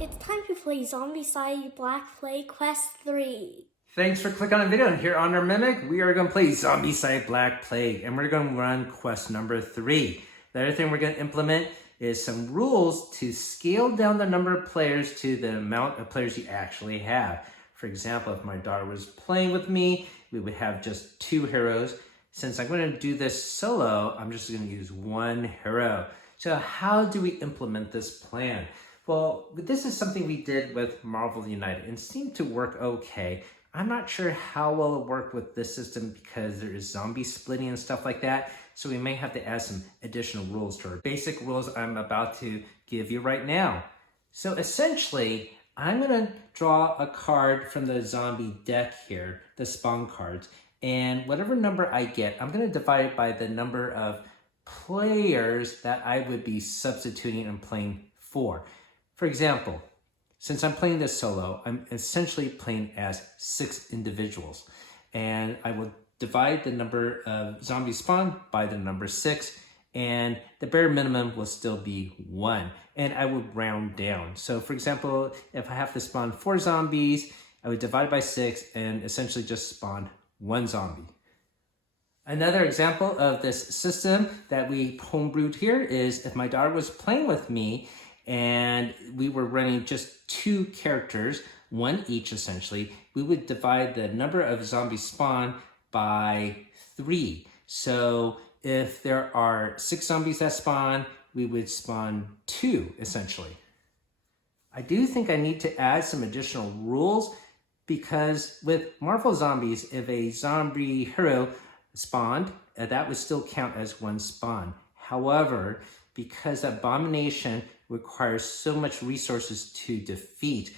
It's time to play Zombicide Black Plague Quest 3. Thanks for clicking on the video, and here on our Mimic, we are going to play Zombicide Black Plague, and we're going to run quest number 3. The other thing we're going to implement is some rules to scale down the number of players to the amount of players you actually have. For example, if my daughter was playing with me, we would have just 2 heroes. Since I'm going to do this solo, I'm just going to use 1 hero. So how do we implement this plan? Well, this is something we did with Marvel United and seemed to work okay. I'm not sure how well it worked with this system because there is zombie splitting and stuff like that. So we may have to add some additional rules to our basic rules I'm about to give you right now. So essentially, I'm going to draw a card from the zombie deck here, the spawn cards. And whatever number I get, I'm going to divide it by the number of players that I would be substituting and playing for. For example, since I'm playing this solo, I'm essentially playing as 6 individuals. And I will divide the number of zombies spawned by the number 6, and the bare minimum will still be 1. And I would round down. So for example, if I have to spawn 4 zombies, I would divide by 6 and essentially just spawn 1 zombie. Another example of this system that we homebrewed here is if my daughter was playing with me and we were running just 2 characters, 1 each essentially, we would divide the number of zombies spawn by 3. So if there are 6 zombies that spawn, we would spawn 2 essentially. I do think I need to add some additional rules because with Marvel Zombies, if a zombie hero spawned, that would still count as 1 spawn. However, because Abomination requires so much resources to defeat,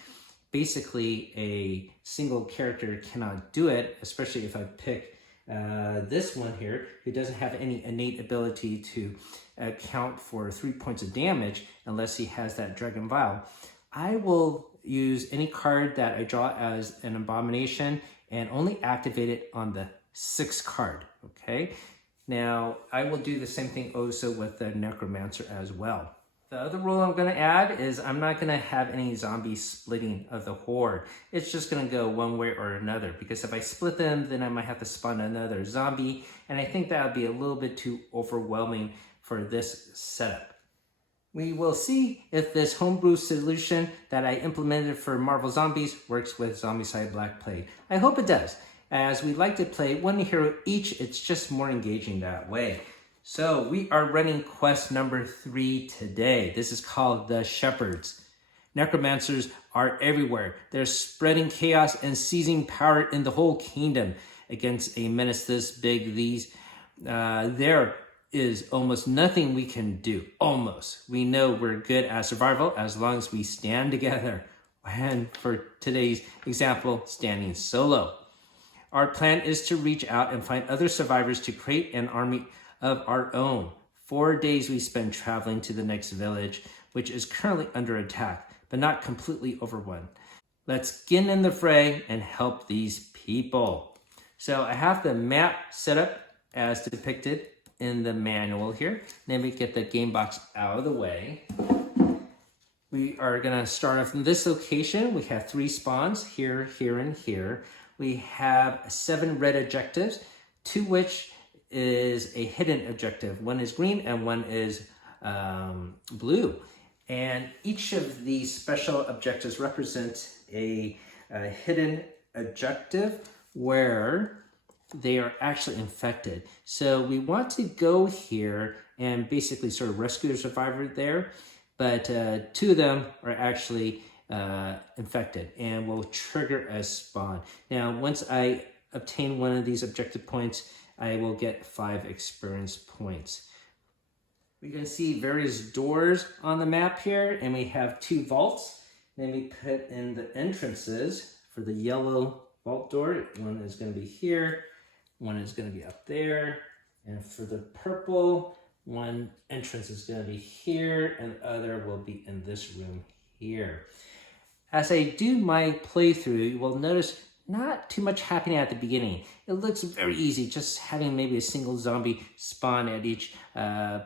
basically a single character cannot do it, especially if I pick this one here, who doesn't have any innate ability to account for 3 points of damage unless he has that Dragon Vial. I will use any card that I draw as an Abomination and only activate it on the 6th card, okay? Now, I will do the same thing also with the Necromancer as well. The other rule I'm going to add is I'm not going to have any zombie splitting of the horde. It's just going to go one way or another, because if I split them, then I might have to spawn another zombie, and I think that would be a little bit too overwhelming for this setup. We will see if this homebrew solution that I implemented for Marvel Zombies works with Zombicide Black Plague. I hope it does. As we like to play 1 hero each, it's just more engaging that way. So we are running quest number 3 today. This is called the Shepherds. Necromancers are everywhere. They're spreading chaos and seizing power in the whole kingdom. Against a menace this big, there is almost nothing we can do. Almost. We know we're good at survival as long as we stand together. And for today's example, standing solo. Our plan is to reach out and find other survivors to create an army of our own. 4 days we spend traveling to the next village, which is currently under attack, but not completely overrun. Let's get in the fray and help these people. So I have the map set up as depicted in the manual here. Let me get the game box out of the way. We are gonna start off from this location. We have 3 spawns, here, here, and here. We have 7 red objectives, 2 which is a hidden objective. 1 is green and 1 is blue. And each of these special objectives represents a hidden objective where they are actually infected. So we want to go here and basically sort of rescue the survivor there, but 2 of them are actually infected and will trigger a spawn. Now, once I obtain 1 of these objective points, I will get 5 experience points. We can see various doors on the map here, and we have 2 vaults. Then we put in the entrances. For the yellow vault door, 1 is going to be here, 1 is going to be up there, and for the purple, 1 entrance is going to be here, and the other will be in this room here. As I do my playthrough, you will notice not too much happening at the beginning. It looks very easy, just having maybe a single zombie spawn at each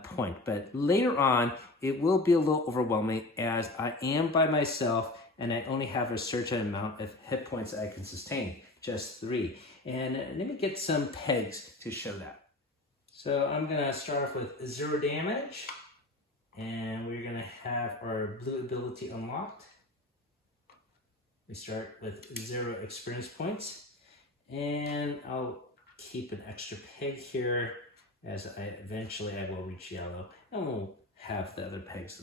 point. But later on, it will be a little overwhelming as I am by myself and I only have a certain amount of hit points I can sustain, just 3. And let me get some pegs to show that. So I'm gonna start off with 0 damage, and we're gonna have our blue ability unlocked. We start with 0 experience points, and I'll keep an extra peg here as eventually I will reach yellow, and we'll have the other pegs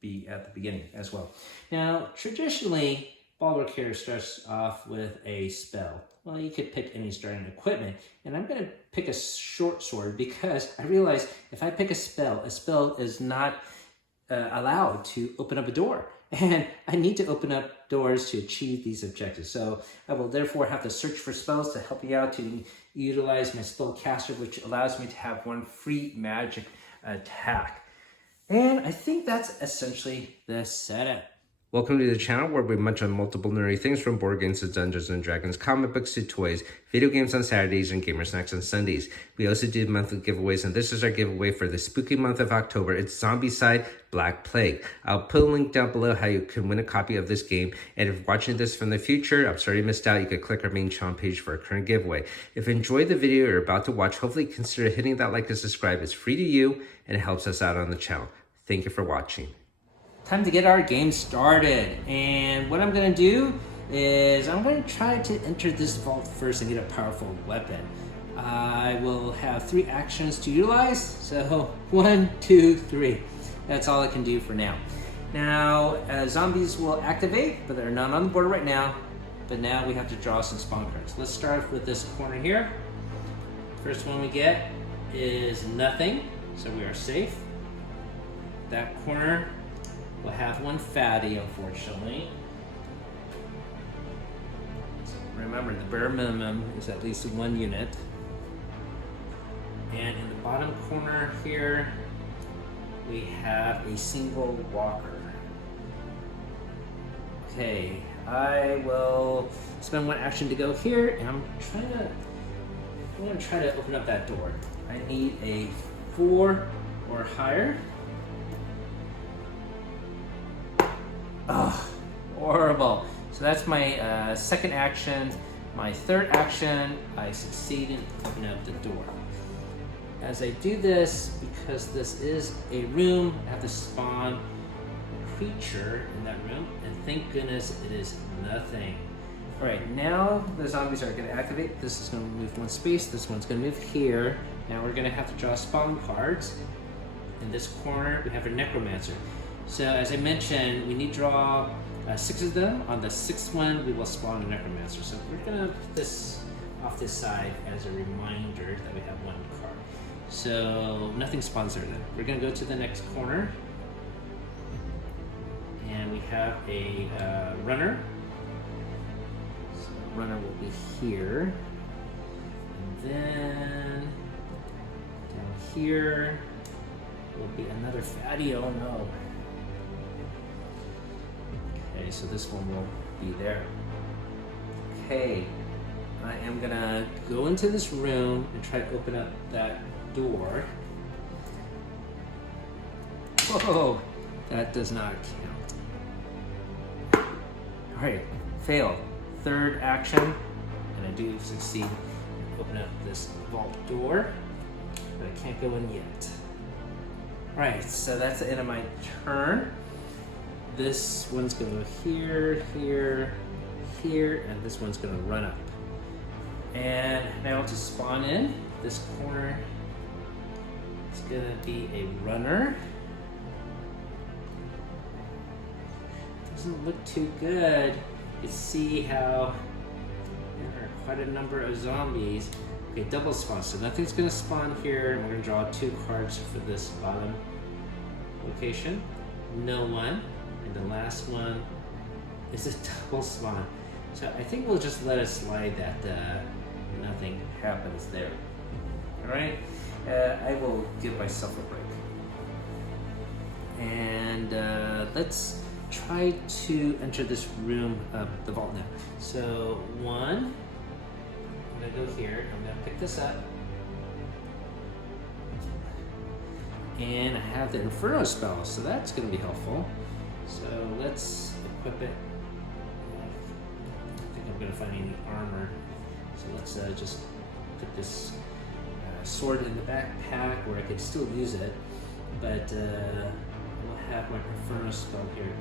be at the beginning as well. Now, traditionally, Baldur here starts off with a spell. Well, you could pick any starting equipment, and I'm gonna pick a short sword because I realize if I pick a spell is not allowed to open up a door. And I need to open up doors to achieve these objectives. So I will therefore have to search for spells to help me out to utilize my spell caster, which allows me to have 1 free magic attack. And I think that's essentially the setup. Welcome to the channel where we munch on multiple nerdy things from board games to Dungeons & Dragons, comic books to toys, video games on Saturdays, and gamer snacks on Sundays. We also do monthly giveaways, and this is our giveaway for the spooky month of October. It's Zombicide Black Plague. I'll put a link down below how you can win a copy of this game, and if you're watching this from the future, I'm sorry you missed out, you could click our main channel page for our current giveaway. If you enjoyed the video you're about to watch, hopefully consider hitting that like and subscribe. It's free to you, and it helps us out on the channel. Thank you for watching. Time to get our game started, and what I'm gonna do is I'm gonna try to enter this vault first and get a powerful weapon. I will have 3 actions to utilize, so 1, 2, 3. That's all I can do for now. Now, zombies will activate, but they're not on the board right now, but now we have to draw some spawn cards. Let's start with this corner here. First one we get is nothing, so we are safe. That corner will have 1 fatty, unfortunately. So remember, the bare minimum is at least 1 unit. And in the bottom corner here, we have a single walker. Okay, I will spend 1 action to go here, and I'm gonna try to open up that door. I need a 4 or higher. Oh, horrible. So that's my second action. My third action, I succeeded in opening up the door. As I do this, because this is a room, I have to spawn a creature in that room, and thank goodness it is nothing. All right, now the zombies are gonna activate. This is gonna move 1 space, this one's gonna move here. Now we're gonna have to draw spawn cards. In this corner, we have a necromancer. So as I mentioned, we need to draw 6 of them. On the 6th one, we will spawn a necromancer. So we're gonna put this off this side as a reminder that we have 1 card. So nothing spawns there then. We're gonna go to the next corner. And we have a runner. So the runner will be here. And then down here will be another fatty. Oh no. Okay, so this one will be there. Okay, I am gonna go into this room and try to open up that door. Whoa, that does not count. All right, failed. 3rd action, and I do succeed in opening up this vault door, but I can't go in yet. All right, so that's the end of my turn. This one's gonna go here, here, here, and this one's gonna run up. And now to spawn in, this corner is gonna be a runner. Doesn't look too good. You can see how there are quite a number of zombies. Okay, double spawn, so nothing's gonna spawn here. We're gonna draw 2 cards for this bottom location. No one. And the last one is a double spawn. So I think we'll just let it slide that nothing happens there. All right, I will give myself a break. And let's try to enter this room, the vault now. So 1, I'm gonna go here, I'm gonna pick this up. And I have the Inferno spell, so that's going to be helpful. So let's equip it. I don't think I'm going to find any armor. So let's just put this sword in the backpack where I could still use it. But we'll have my Inferno spell here.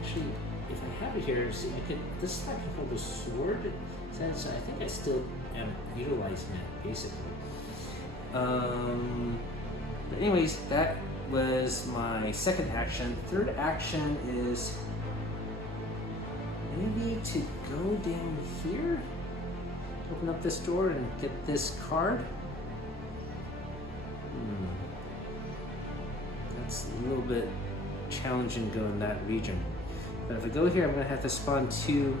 Actually, if I have it here, see, this is not going to hold a sword, since I think I still am utilizing it, basically. But anyways, that was my second action. Third action is maybe to go down here, open up this door and get this card. That's a little bit challenging to go in that region. But if I go here, I'm going to have to spawn two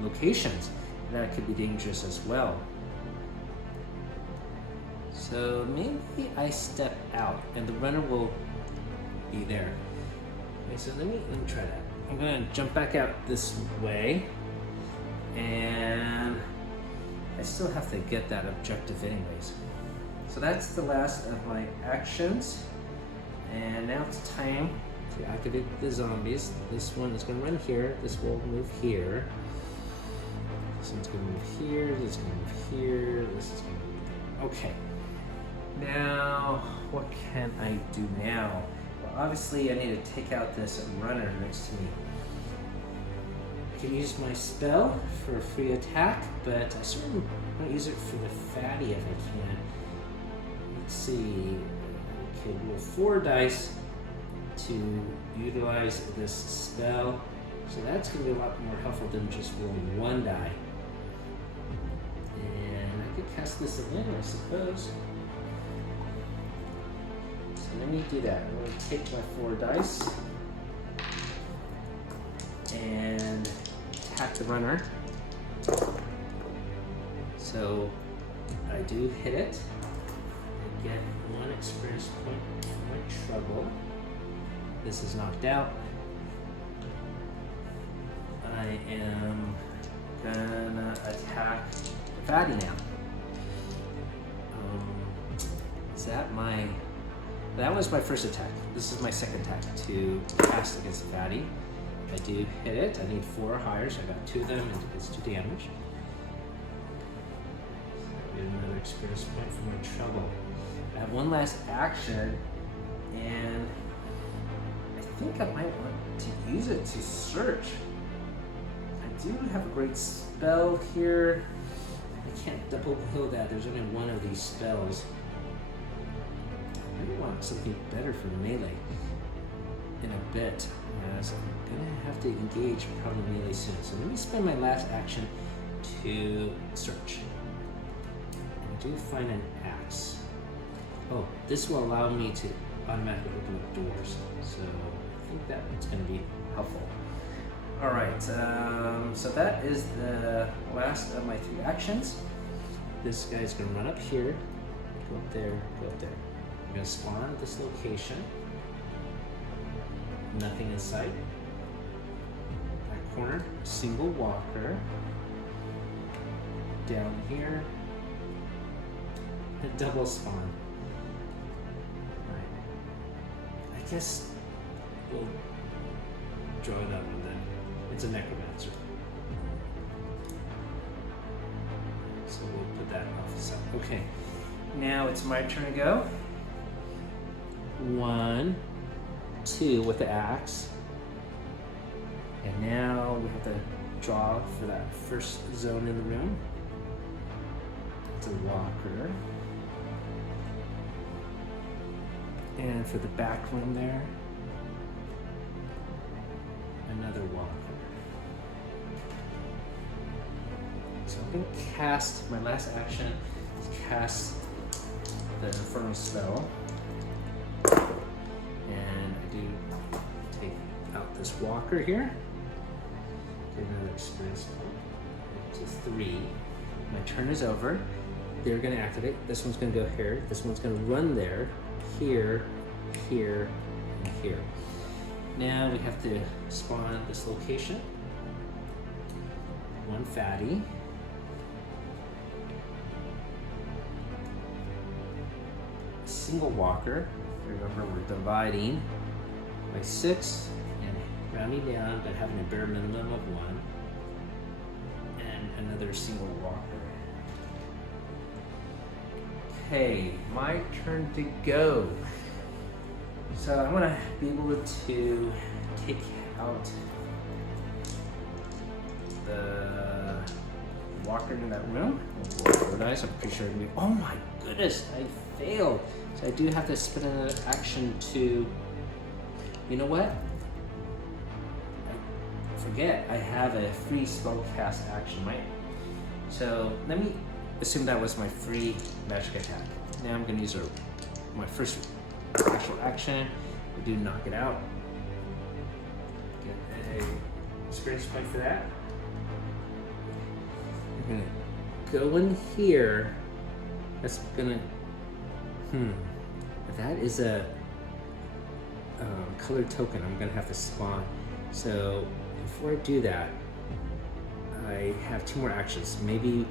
locations. That could be dangerous as well. So maybe I step out and the runner will be there. Okay, so let me try that. I'm going to jump back out this way, and I still have to get that objective anyways. So that's the last of my actions, and now it's time to activate the zombies. This one is going to run here, this will move here, this one's going to move here, this is going to move here, this is going to move there. Okay. Now, what can I do now? Well, obviously I need to take out this runner next to me. I can use my spell for a free attack, but I certainly want to use it for the fatty if I can. Let's see. Okay, roll 4 dice to utilize this spell. So that's going to be a lot more helpful than just rolling 1 die. And I could cast this again, I suppose. Let me do that. I'm going to take my 4 dice and attack the runner. So I do hit it. I get 1 experience point for my trouble. This is knocked out. I am gonna attack the fatty now. Is that my... That was my first attack. This is my second attack to cast against the fatty. I do hit it. I need 4 or higher, so I got 2 of them, and it's 2 damage. I get another experience point for my trouble. I have 1 last action, and I think I might want to use it to search. I do have a great spell here. I can't double kill that. There's only 1 of these spells. I really want something better for melee in a bit, as I'm gonna have to engage probably melee soon. So let me spend my last action to search. I do find an axe. Oh, this will allow me to automatically open up doors. So I think that's gonna be helpful. All right, so that is the last of my 3 actions. This guy's gonna run up here, go up there, go up there. I'm going to spawn at this location. Nothing in sight. That corner, single walker. Down here, a double spawn. Right. I guess we'll draw it up and then it's a necromancer. So we'll put that off the side. Okay, now it's my turn to go. 1, 2 with the axe. And now we have to draw for that first zone in the room. It's a walker. And for the back room there, another walker. So I'm going to cast, my last action is cast the Inferno spell. And I do take out this walker here. Get another experience point to 3. My turn is over. They're going to activate. This one's going to go here. This one's going to run there, here, here, and here. Now we have to spawn at this location. 1 fatty. single walker. Remember, we're dividing by 6 and rounding down, but having a bare minimum of 1. And another single walker. Okay, my turn to go. So I'm gonna be able to take out the walker in that room. I'm pretty sure. Oh my goodness, I failed. So I do have to spend an action to. You know what? I forget. I have a free spell cast action, right? So let me assume that was my free magic attack. Now I'm gonna use my first actual action. We do knock it out. Get a experience point for that. I'm gonna go in here. That's gonna. That is a colored token. I'm gonna have to spawn. So before I do that, I have 2 more actions. Maybe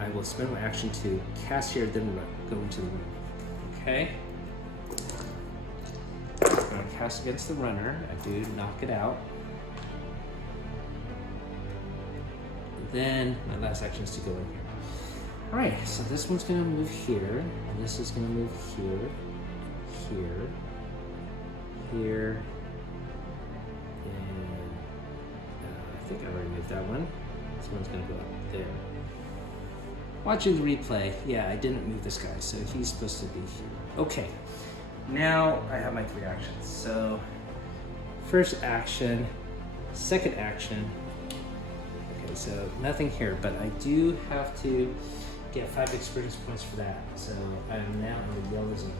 I will spend my action to cast here, then go into the room. Okay. I'm gonna cast against the runner. I do knock it out. Then my last action is to go in here. All right, so this one's gonna move here. And this is gonna move here, here, here, and I think I already moved that one. This one's gonna go up there. Watching the replay, yeah, I didn't move this guy, so he's supposed to be here. Okay, now I have my 3 actions. So first action, second action. Okay, so nothing here, but I do have to get 5 experience points for that. So I'm now in the yellow zone.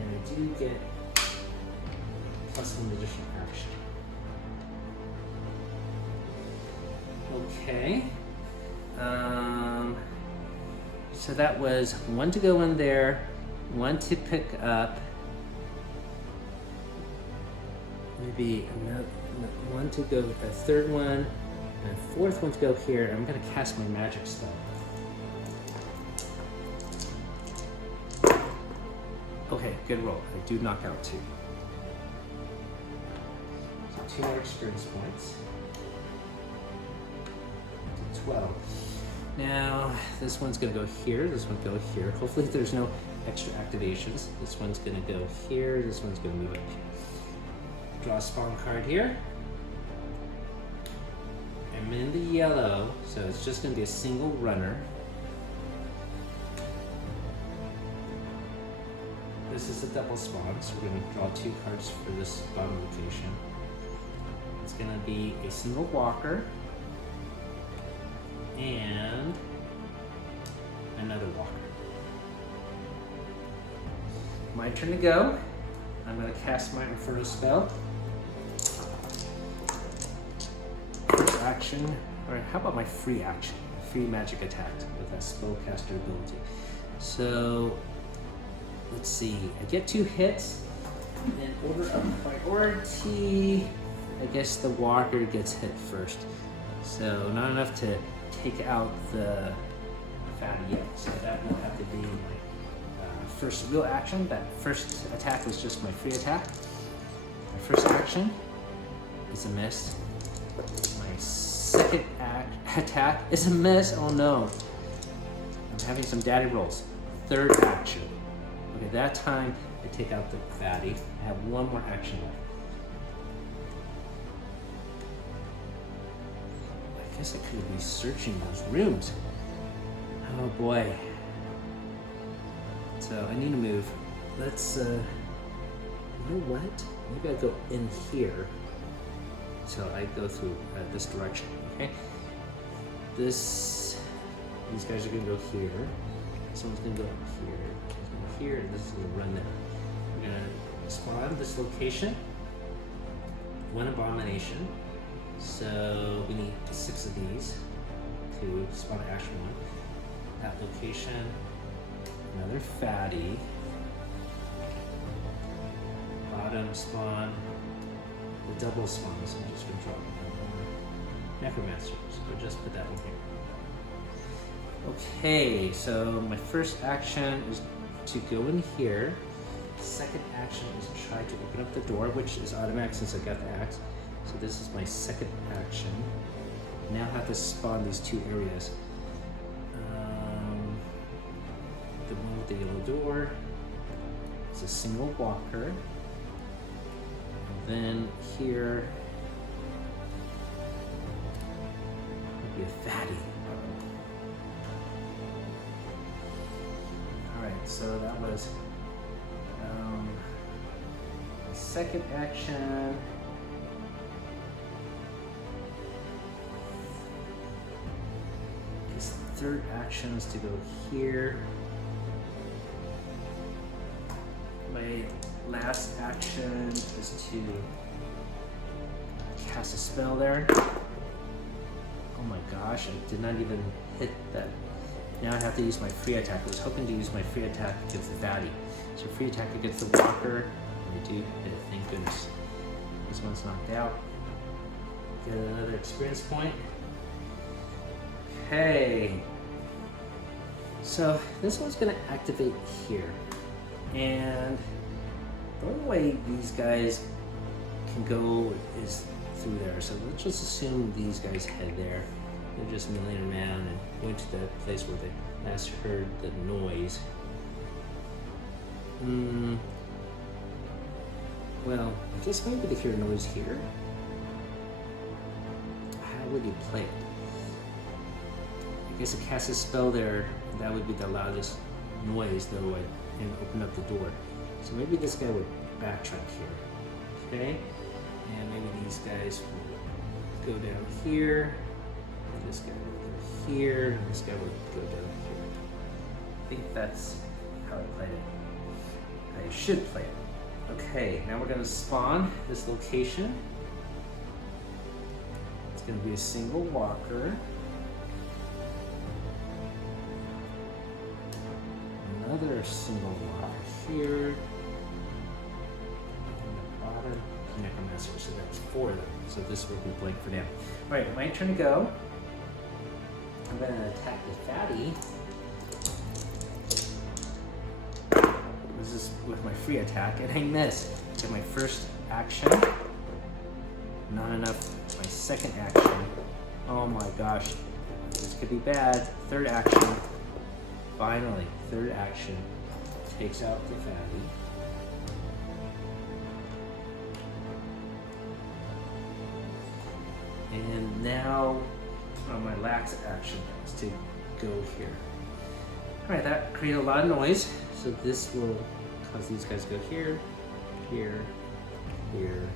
And I do get +1 additional action. Okay. So that was 1 to go in there, 1 to pick up, maybe another 1 to go, a third one, and a 4th one to go here. I'm gonna cast my magic spell. Okay, good roll. I do knock out 2. So 2 more experience points. 12. Now, this one's gonna go here, this one go here. Hopefully there's no extra activations. This one's gonna go here, this one's gonna move up here. Draw a spawn card here. I'm in the yellow, so it's just gonna be a single runner. This is a double spawn, so we're gonna draw 2 cards for this spawn location. It's gonna be a single walker, and another walker. My turn to go. I'm going to cast my Inferno spell. First action, or how about my free action? Free magic attack with a spellcaster ability. So let's see. I get 2 hits. In order of priority, I guess the walker gets hit first. So not enough to take out the fatty yet, so that will have to be my first real action. That first attack was just my free attack. My first action is a miss. My second attack is a miss. Oh no. I'm having some daddy rolls. Third action. Okay, that time I take out the fatty. I have 1 more action left. I guess I could be searching those rooms. Oh boy. So I need to move. Let's, you know what? Maybe I go in here. So I go through this direction, okay? These guys are gonna go here. Someone's gonna go here. Someone's gonna go here, and this is gonna run there. We're gonna spawn this location. 1 abomination. So we need 6 of these to spawn action 1. That location, another fatty. Bottom spawn, the double spawn, so I'm just gonna draw necromancer. So we'll just put that in here. Okay, so my first action is to go in here. Second action is try to open up the door, which is automatic since I got the axe. So this is my second action. Now I have to spawn these two areas. The one with the yellow door is a single walker. And then here would be a fatty. Alright, so that was my second action. His third action is to go here. My last action is to cast a spell there. Oh my gosh, I did not even hit that. Now I have to use my free attack. I was hoping to use my free attack against the fatty. So free attack against the walker. And I do hit it, thank goodness. This one's knocked out. Get another experience point. Okay. So this one's gonna activate here. And the only way these guys can go is through there. So let's just assume these guys head there. They're just milling around and going to the place where they last heard the noise. Well, I guess maybe they hear a noise here. How would you play it? I guess it casts a spell there. That would be the loudest noise, though, and open up the door. So maybe this guy would backtrack here. Okay? And maybe these guys would go down here. This guy would go here, and this guy would go down here. I think that's how I played it. I should play it. Okay, now we're gonna spawn this location. It's gonna be a single walker. Another single walker here. And the bottom necromancer, so that's 4 of them. So this will be blank for now. Alright, my turn to go. I'm gonna attack the fatty. This is with my free attack, and I miss. Get my first action. Not enough. My second action. Oh my gosh. This could be bad. Third action. Finally, third action. Takes out the fatty. And now my last action is to go here. Alright, that created a lot of noise. So this will cause these guys to go here, here, here,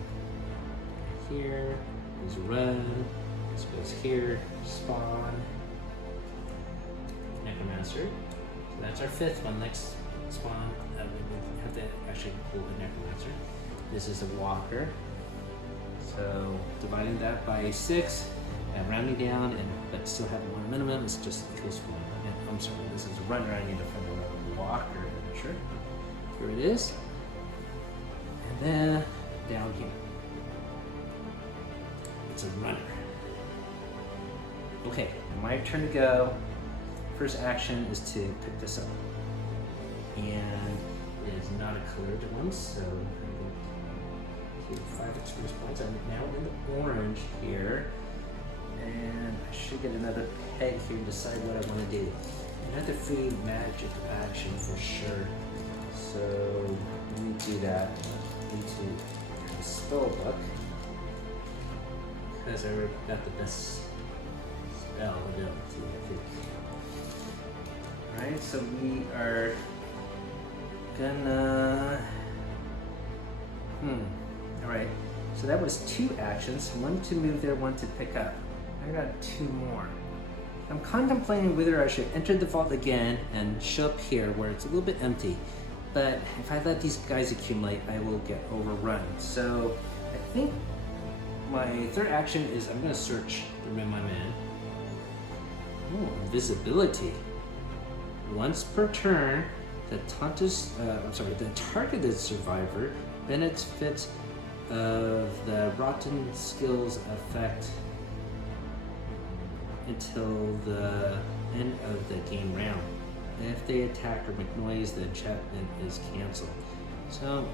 here. These run. This goes here, spawn. Necromancer. So that's our 5th one. Next spawn, we will have to actually pull the Necromancer. This is a walker. So dividing that by 6 and rounding down, but still having 1 minimum is just equals 1. And, I'm sorry, this is a runner. I need to find another walker. Sure. Here it is. And then down here. It's a runner. Okay, my turn to go. First action is to pick this up. And it is not a colored one, so I'm going to get 5 experience points. I'm now in the orange here. And I should get another peg here to decide what I want to do. Another free magic action for sure. So let me do that. I need to have a spell book. Because I already got the best spell ability, I think. Alright, so we are gonna alright. So that was 2 actions. 1 to move there, 1 to pick up. I got 2 more. I'm contemplating whether I should enter the vault again and show up here where it's a little bit empty. But if I let these guys accumulate, I will get overrun. So I think my 3rd action is I'm gonna search the rim I'm in. Oh, invisibility. Once per turn, the targeted survivor benefits of the rotten skills effect until the end of the game round. And if they attack or make noise, the enchantment is canceled. So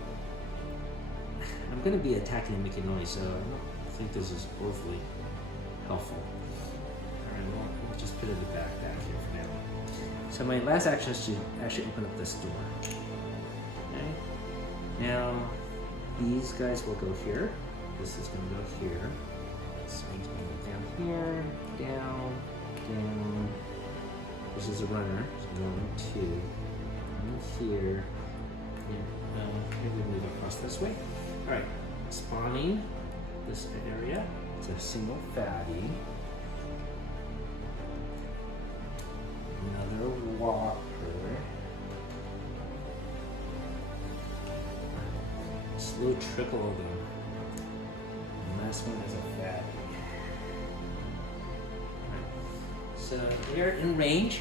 I'm going to be attacking and making noise, so I don't think this is overly helpful. Alright, well, we'll just put it back here for now. So my last action is to actually open up this door. Okay. Now, these guys will go here. This is going to go here. So it's going to go down here, down, down. This is a runner. So 1, 2, and here. Maybe move across this way. All right, spawning this area. It's a single fatty. Another walker. Slow trickle of them. And last one is a fatty. So they're in range,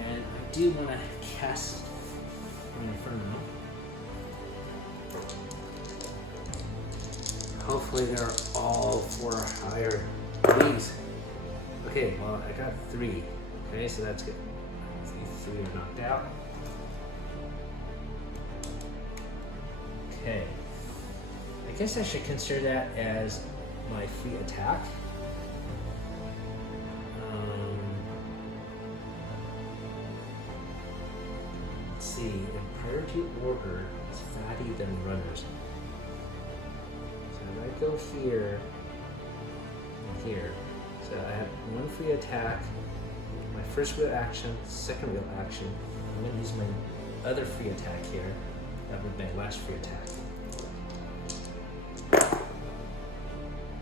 and I do want to cast an Inferno. Hopefully they're all 4 higher threes. Okay, well I got 3. Okay, so that's good. These 3 are knocked out. Okay. I guess I should consider that as my free attack. Let's see, in priority order, it's fatty then runners. So if I go here and here, so I have 1 free attack, my first real action, second real action. I'm going to use my other free attack here. That would be my last free attack.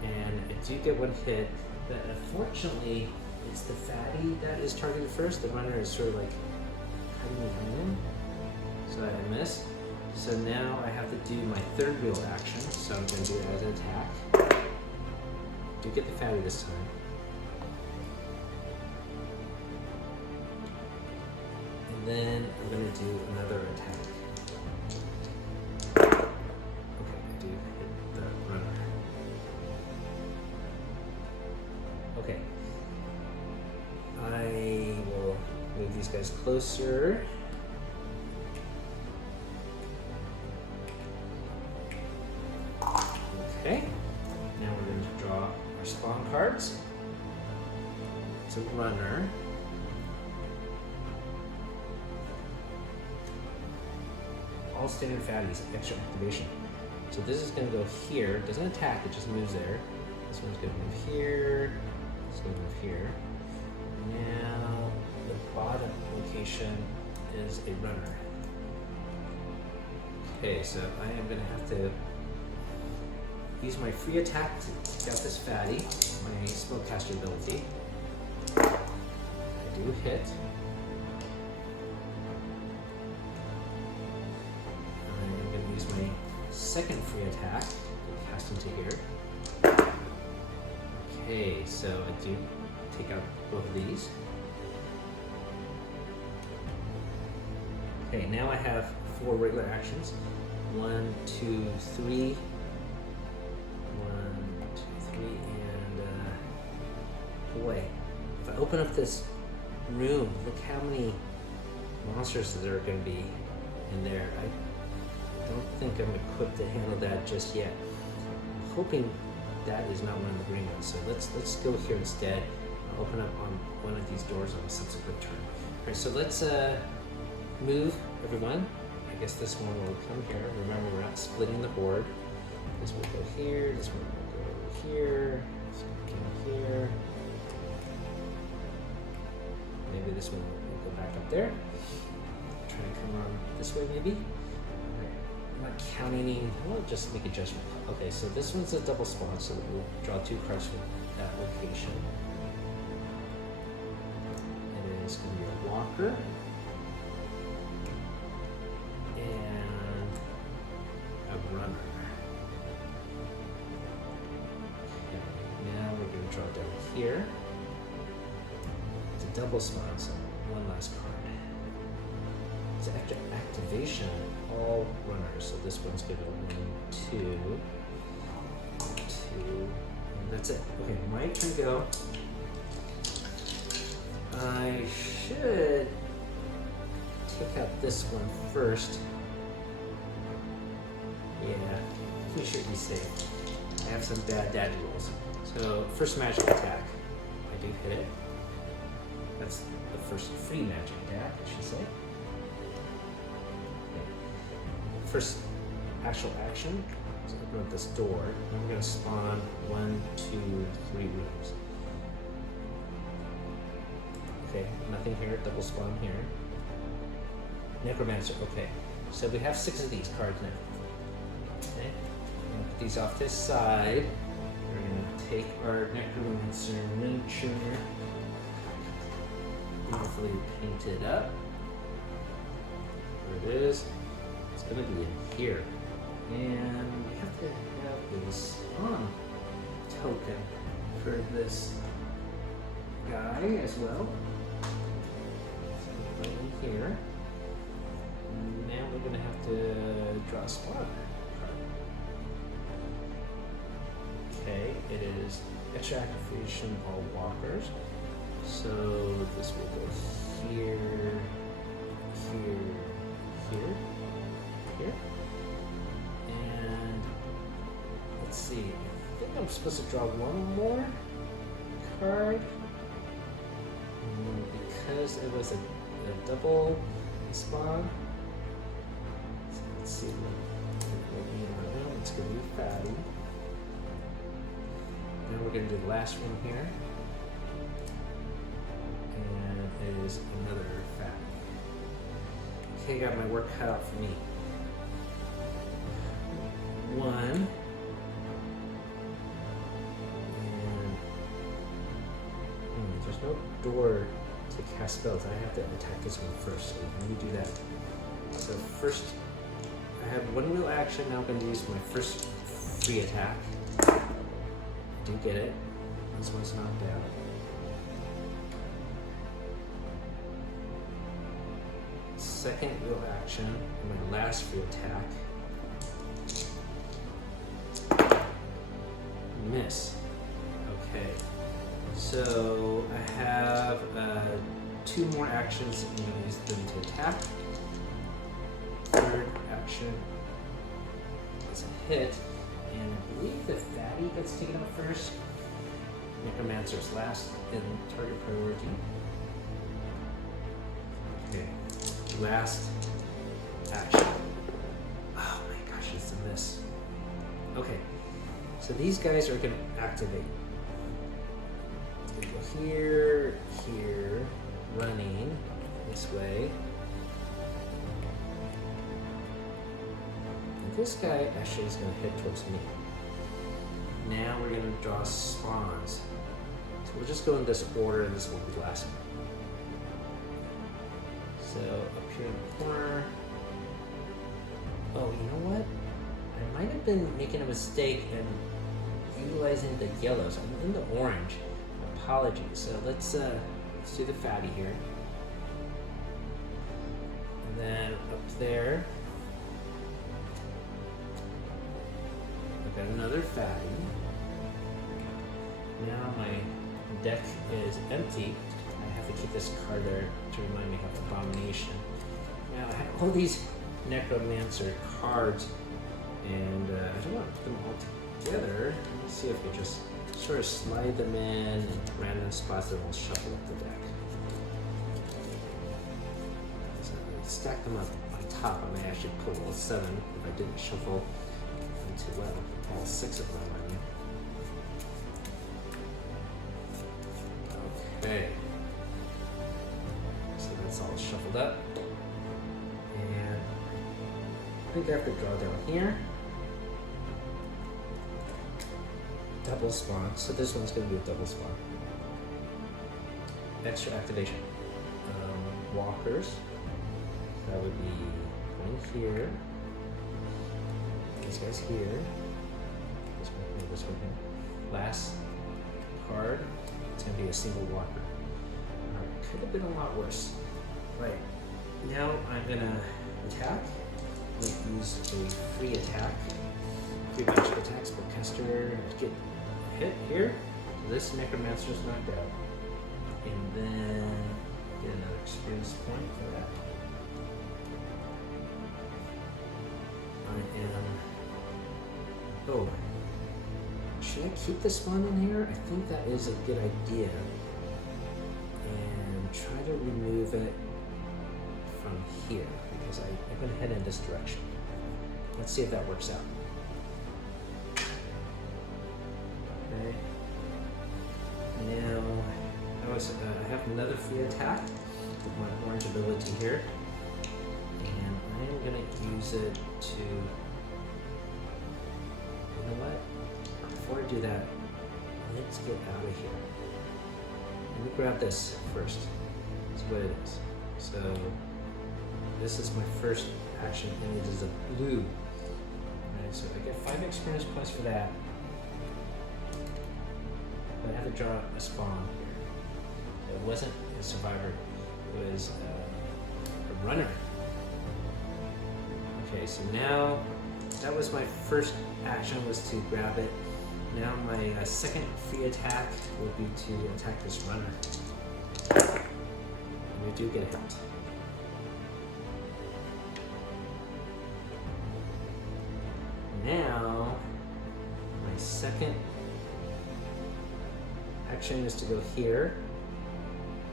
And I do get 1 hit, but unfortunately, it's the fatty that is targeted first. The runner is sort of like hiding behind him. So I miss. So now I have to do my third real action. So I'm going to do it as an attack. Do get the fatty this time. And then I'm going to do another attack. Okay, I do hit the runner. Okay. I will move these guys closer. Okay, now we're going to draw our spawn cards. It's a runner. All standard fatties, extra activation. So this is going to go here. It doesn't attack, it just moves there. This one's going to move here. This going to move here. Now the bottom location is a runner. Okay, so I am going to have to use my free attack to take out this fatty, my spellcaster ability. I do hit. I'm going to use my second free attack to cast into here. Okay, so I do take out both of these. Okay, now I have 4 regular actions. 1, 2, 3. 1, 2, 3, and boy, if I open up this room, look how many monsters there are going to be in there. I don't think I'm equipped to handle that just yet. I'm hoping that is not one of the green ones. So let's go here instead. I'll open up on one of these doors on a subsequent turn. All right, so let's move everyone. I guess this one will come here. Remember, we're not splitting the board. This will go here, this one will go over here, this one will go here. Maybe this one will go back up there. Try and come around this way maybe. Okay. I'm not counting any, I'll just make a judgment. Okay, so this one's a double spawn, so we'll draw 2 cards from that location. It is going to be a walker. And a runner. Now we're going to draw down here. It's a double spawn, so 1 last card. It's after activation, all runners. So this one's going to go 1, 2, 2, and that's it. Okay, my turn to go. I should take out this one first. Yeah, we should be safe. I have some bad daddy rolls. So, first magic attack. I do hit it. That's the first free magic attack, I should say. Okay. First actual action is open up this door. And we're going to spawn 1, 2, 3 rooms. Okay, nothing here. Double spawn here. Necromancer. Okay, so we have 6 of these cards now. Okay, I'm gonna put these off this side. We're gonna take our Necromancer miniature, beautifully painted up. There it is. It's gonna be in here, and we have to have this spawn token for this guy as well. So right in here. Now we're gonna have to draw a spawn card. Okay, it is extra activation all walkers. So this will go here, here, here, here. And let's see, I think I'm supposed to draw one more card. Because it was a double spawn. So let's see what will be in our room. It's going to be Fatty. Now we're going to do the last one here. And it is another Fatty. Okay, got my work cut out for me. One. And there's no door to cast spells. I have to attack this one first, so let me do that. So first, I have one real action. Now I'm going to use my first free attack. I do get it. This one's knocked out. Second real action, and my last free attack. Miss. Okay. So I have 2 more actions, and I'm going to use them to attack. Third action is a hit, and I believe the Fatty gets taken out first. Necromancer's last in target priority. Okay, last action. Oh my gosh, it's a miss. Okay, so these guys are going to activate. Go here, here, running this way. And this guy actually is going to head towards me. Now we're going to draw spawns. So we'll just go in this order, and this will be the last one. So up here in the corner. Oh, you know what? I might have been making a mistake in utilizing the yellows. I'm in the orange. Apologies. So let's do the Fatty here. And then up there, I've got another Fatty. Now my deck is empty. I have to keep this card there to remind me of Abomination. Now I have all these Necromancer cards, and I don't want to put them all together. Let's see if we just sort of slide them in random spots that will shuffle up the deck. So stack them up on top. I may actually put all 7 if I didn't shuffle into, well, all 6 of them. I mean. Okay. So that's all shuffled up. And I think I have to draw down here. Double spawn. So this one's going to be a double spawn. Extra activation. Walkers. That would be one here. These guys here. This one here, this one here. Last card. It's going to be a single walker. Alright, could have been a lot worse. Right. Now I'm going to attack. Let's use a free attack. Free magic attacks. Spellcaster. Get hit here. So this Necromancer's knocked out. And then get another experience point for that. Oh, should I keep this one in here? I think that is a good idea. And try to remove it from here because I'm going to head in this direction. Let's see if that works out. Okay. Now, I have another free attack with my orange ability here. And I'm going to use it to, you know what? Before I do that, let's get out of here. Let me grab this first. That's what it is. So this is my first action, and it is a blue. Alright, so I get 5 experience points for that. But I have to draw a spawn here. It wasn't a survivor, it was a runner. Okay, so now that was my first action, was to grab it. Now my second free attack will be to attack this runner. And we do get a hit. Now, my second action is to go here.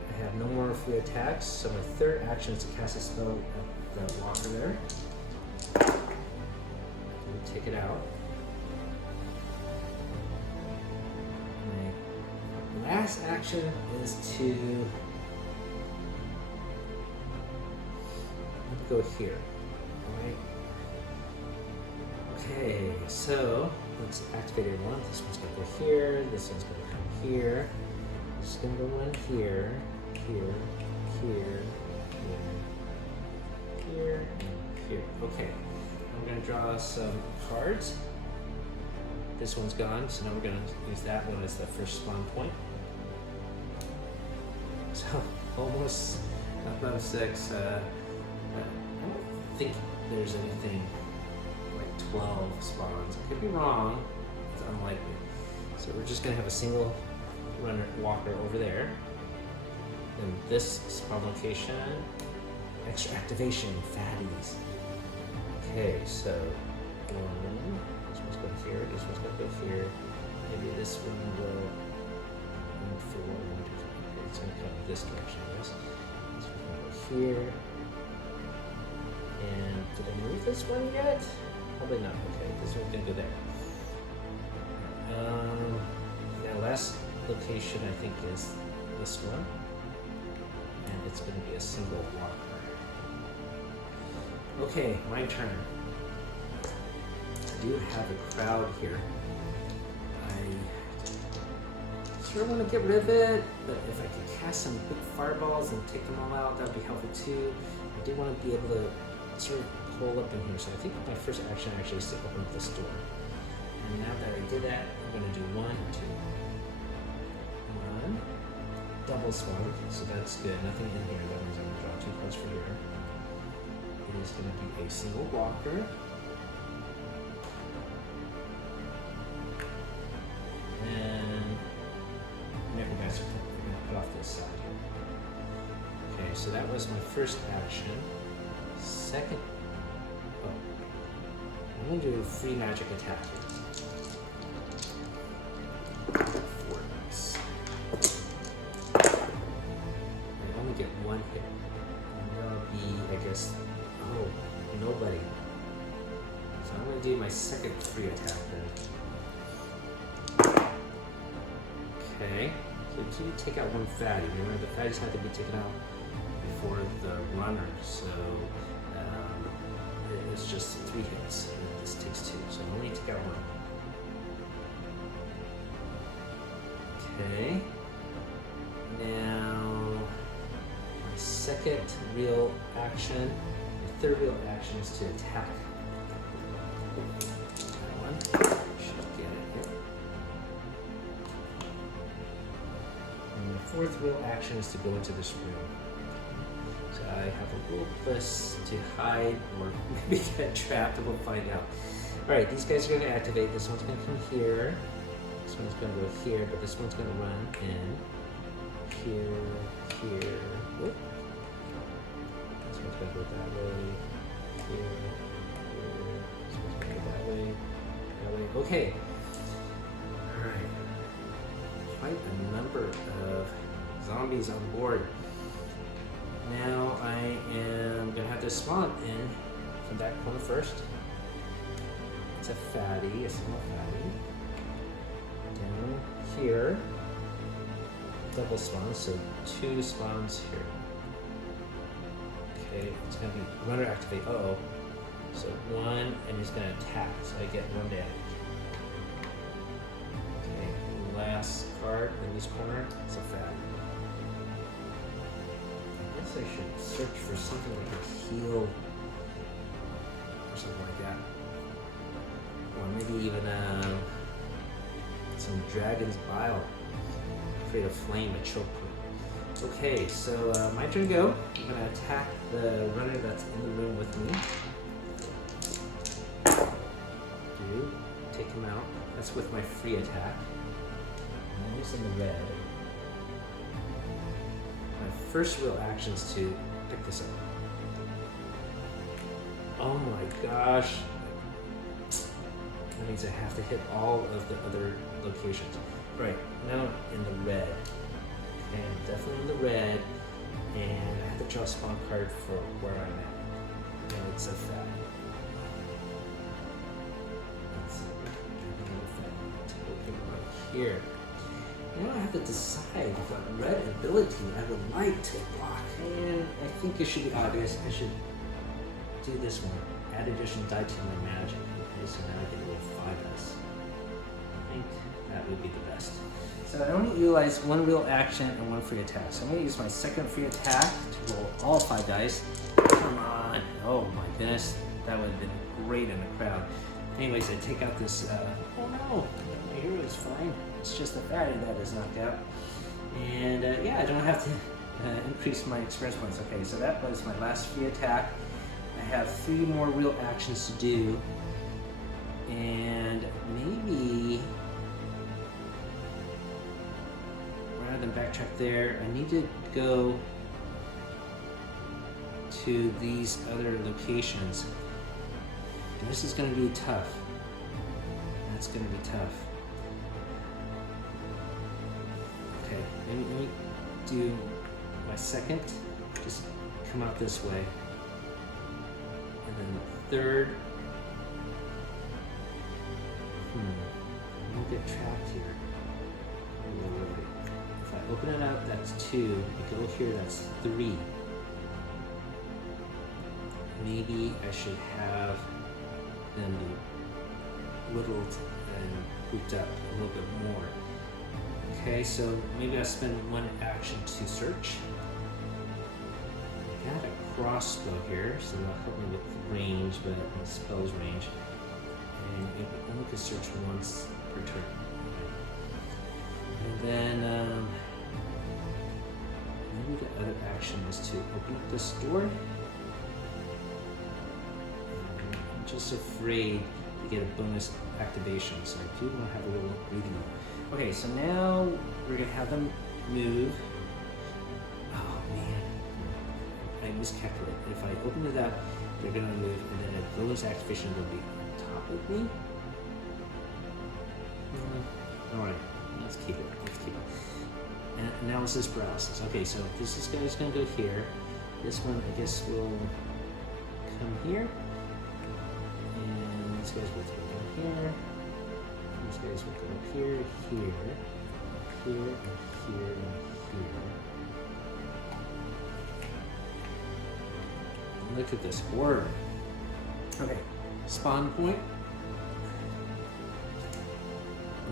I have no more free attacks, so my third action is to cast a spell at the walker there. Take it out. My last action is to go here. Alright. Okay, so let's activate everyone. This one's gonna go here, this one's gonna come here. This is gonna go one here, here, here, here, and here. Okay. I'm going to draw some cards. This one's gone, so now we're going to use that one as the first spawn point. So almost above 6. I don't think there's anything like 12 spawns. I could be wrong. It's unlikely. So we're just going to have a single runner walker over there. And this spawn location, extra activation, fatties. Okay, so this one's going here, this one's going to go here. Maybe this one will move forward. Okay, it's going to come this direction, yes. This one's going to go here. And did I move this one yet? Probably not. Okay, this one's going to go there. Now, last location I think is this one. And it's going to be a single walker. Okay, my turn. I do have a crowd here. I sure want to get rid of it, but if I could cast some big fireballs and take them all out, that would be helpful too. I do want to be able to sort of pull up in here, so I think my first action actually is to open up this door. And now that I did that, I'm going to do 1, 2. 1. Double spawn, so that's good. Nothing in here. That means I'm going to draw 2 cards for here. It is going to be a single walker. And never guys are going to put off this side here. Okay, so that was my first action. Second, I'm going to do a free magic attack here. 4 dice. I only get 1 hit. And that'll be, I guess, oh, nobody. So I'm going to do my second free attack then. Okay, so you take out 1 fatty. Remember, the fatties have to be taken out before the runner, so it's just 3 hits. This takes 2, so I only take out 1. Okay, now my second real action. Third real action is to attack. That one. Should get it here. And the fourth real action is to go into this room. So I have a little place to hide or maybe get trapped, and we'll find out. Alright, these guys are going to activate. This one's going to come here. This one's going to go here, but this one's going to run in. Here, here. Whoop. This one's going to go that way. Here, here. This that way. Okay. All right. Quite a number of zombies on board. Now I am gonna have to spawn in from that corner first. It's a fatty, a small fatty. Down here, double spawn, so 2 spawns here. Okay, it's gonna be runner activate. Uh-oh. So 1, and he's gonna attack, so I get 1 damage. Okay, last card in this corner, it's a fatty. I guess I should search for something like a heal or something like that. Or maybe even some dragon's bile. Create a flame, a choke point. Okay, so my turn to go. I'm gonna attack the runner that's in the room with me. Take him out. That's with my free attack. And he's in the red. My first real action is to pick this up. Oh my gosh. That means I have to hit all of the other locations. Right, now I'm in the red. Okay, I'm definitely in the red. And I have to draw a spawn card for where I'm at. And it's a fat. Here. Now I have to decide what red ability I would like to block. And I think it should be obvious. I should do this one. Add additional die to my magic. Okay, so now I get a little 5s. I think that would be the best. So I only utilize 1 real action and 1 free attack. So I'm going to use my second free attack to roll all 5 dice. Come on. Oh my goodness. That would have been great in the crowd. Anyways, I take out this, oh no, my hero is fine. It's just the fatty that is knocked out. And yeah, I don't have to increase my experience points. Okay, so that was my last free attack. I have 3 more real actions to do. And maybe, rather than backtrack there, I need to go to these other locations. This is going to be tough. That's going to be tough. Okay, let me do my second. Just come out this way. And then the third. I'm going to get trapped here. Wait. If I open it up, that's 2. If I go here, that's 3. Maybe I should have them be whittled and grouped up a little bit more. Okay, so maybe I'll spend 1 action to search. I got a crossbow here, so that'll help me with range, but with spells range. And it only can search once per turn. And then maybe the other action is to open up this door. I'm just afraid to get a bonus activation, so I do want to have a little breathing room. Okay, so now we're gonna have them move. Oh man, I miscalculated. If I open it up, they're gonna move, and then a bonus activation will be on top of me. All right, let's keep it. And analysis paralysis. Okay, so this guy's gonna go here. This one, I guess, will come here. And these guys will go down here. These guys will go here, here, and here, and here. Look at this order. Okay, spawn point.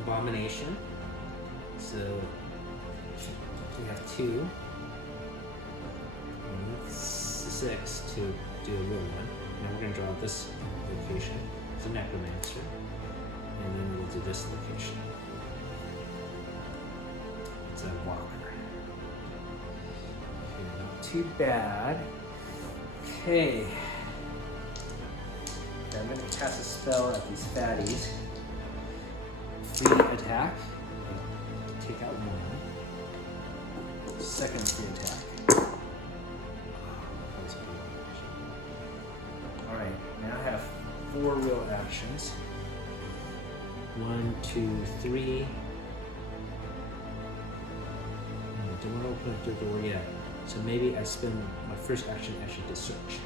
Abomination. So we have 2. We need 6 to do a real one. Now we're going to draw this location. It's a necromancer. And then we'll do this location. It's a walker. Okay, not too bad. Okay. I'm going to cast a spell at these fatties. Free attack. Take out 1. Second free attack. Alright, now I have 4 real actions. 1, 2, 3. Don't want to open up the door yet. So maybe I spend my first action actually to search.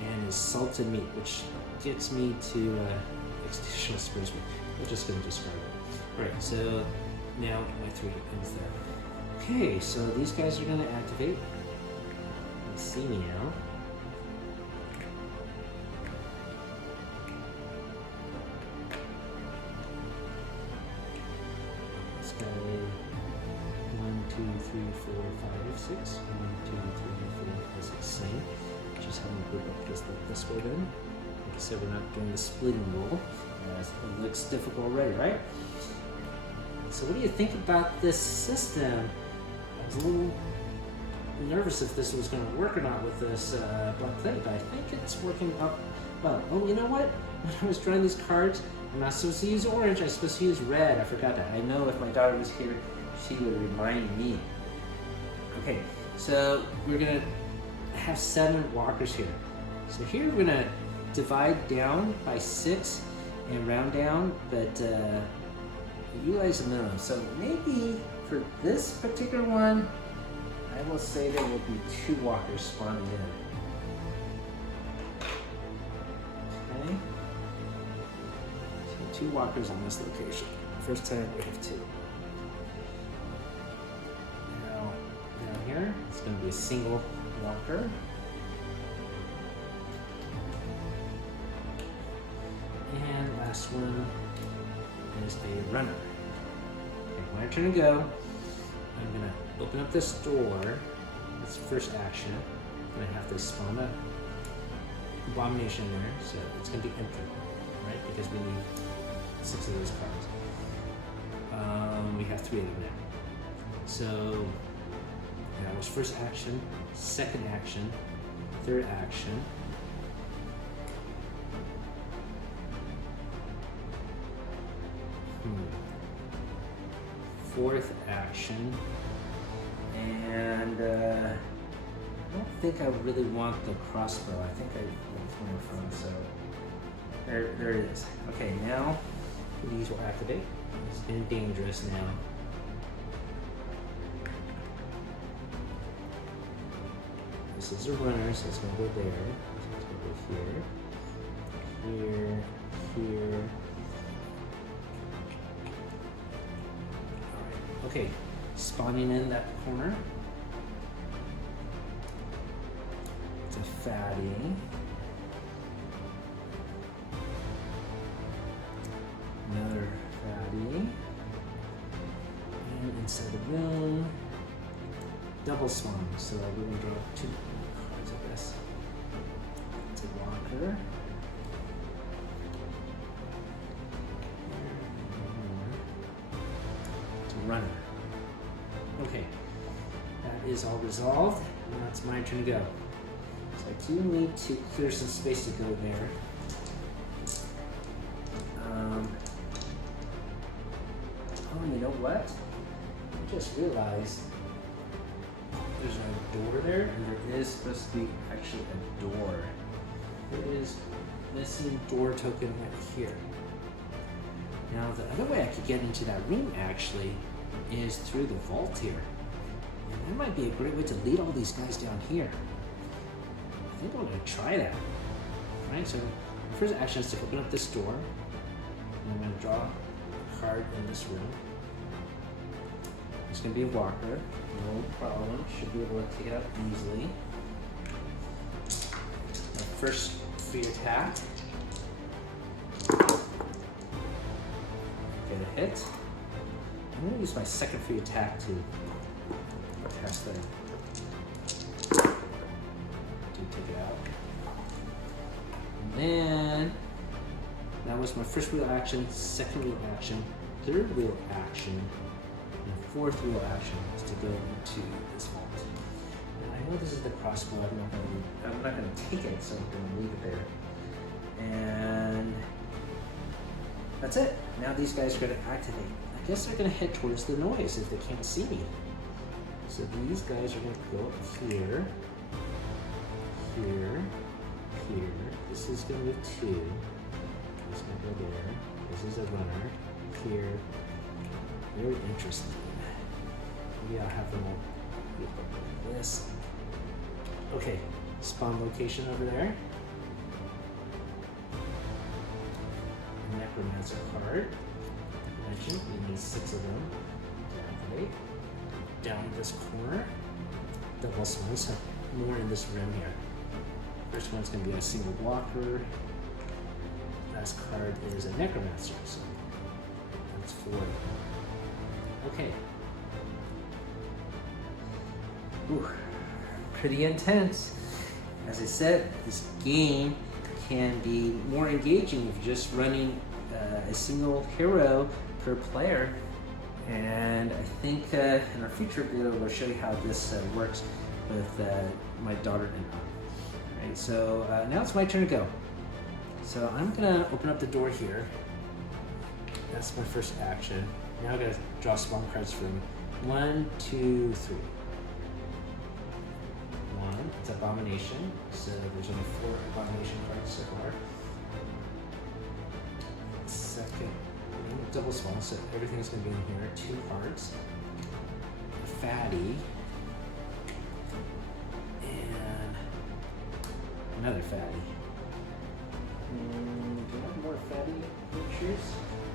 And it's salted meat, which gets me to extinction disbursement. We're just going to discard it. Alright, so now my 3 ends there. Okay, so these guys are going to activate. They see me now. This guy, 1, 2, 3, 4, 5, 6. 1, 2, 3, 4, 5, 6. Same. Just have them group up this way then. Like I said, we're not doing the splitting rule. It looks difficult already, right? So what do you think about this system? I was a little nervous if this was going to work or not with this black plate, but I think it's working up well. Oh, you know what? When I was drawing these cards, I'm not supposed to use orange, I'm supposed to use red. I forgot that. I know if my daughter was here, she would remind me. Okay, so we're going to have 7 walkers here. So here we're going to divide down by 6 and round down, but utilize a minimum. So maybe for this particular one, I will say there will be 2 walkers spawning in. Okay. So 2 walkers on this location. First time we have 2. Now down here, it's going to be a single walker. And last one is a runner. Okay, my turn to go. I'm gonna open up this door. That's first action. I'm gonna have to spawn a abomination there, so it's gonna be empty, right? Because we need 6 of those cards. We have 3 of them now. So that was first action, second action, third action. Fourth action, and I don't think I really want the crossbow. I think I want more fun, so there it is. Okay, now these will activate. It's getting dangerous now. This is a runner, so it's going to go there. So it's going to go here, here, here. Okay, spawning in that corner. It's a fatty. Another fatty. And inside the room, double spawn. So we're going to draw 2 cards of this. It's a walker. It's a runner. Okay, that is all resolved. Now it's my turn to go. So I do need to clear some space to go there. Oh, you know what? I just realized there's a door there, and there is supposed to be actually a door. There is missing door token right here. Now the other way I could get into that room actually is through the vault here. And that might be a great way to lead all these guys down here. I think I'm gonna try that. Alright, so the first action is to open up this door. And I'm gonna draw a card in this room. It's gonna be a walker, no problem. Should be able to take it out easily. My first free attack. Get a hit. I'm going to use my second free attack to test it. To take it out. And then, that was my first wheel action, second wheel action, third wheel action, and fourth wheel action is to go into this vault. And I know this is the crossbow, I'm not going to take it, so I'm going to leave it there. And that's it. Now these guys are going to activate. I guess they're going to head towards the noise if they can't see me. So these guys are going to go up here, here, here. This is going to move 2. It's going to go there, This is a runner here. Very interesting. Maybe I'll have them all like this. Okay, spawn location over there. Necromancer card. I mentioned we need 6 of them to activate. Down this corner, double spawn, so more in this rim here. First one's going to be a single blocker. Last card is a Necromancer, so that's 4. Okay. Ooh, pretty intense. As I said, this game can be more engaging if you're just running a single hero per player. And I think in our future video, we'll show you how this works with my daughter and I. All right, so now it's my turn to go. So I'm gonna open up the door here. That's my first action. Now I gotta draw spawn cards for them. 1, 2, 3. 1, it's Abomination. So there's only 4 Abomination cards so far. Second, double spawn, so everything's gonna be in here. 2 cards. A Fatty. And another Fatty. Do I have more Fatty pictures?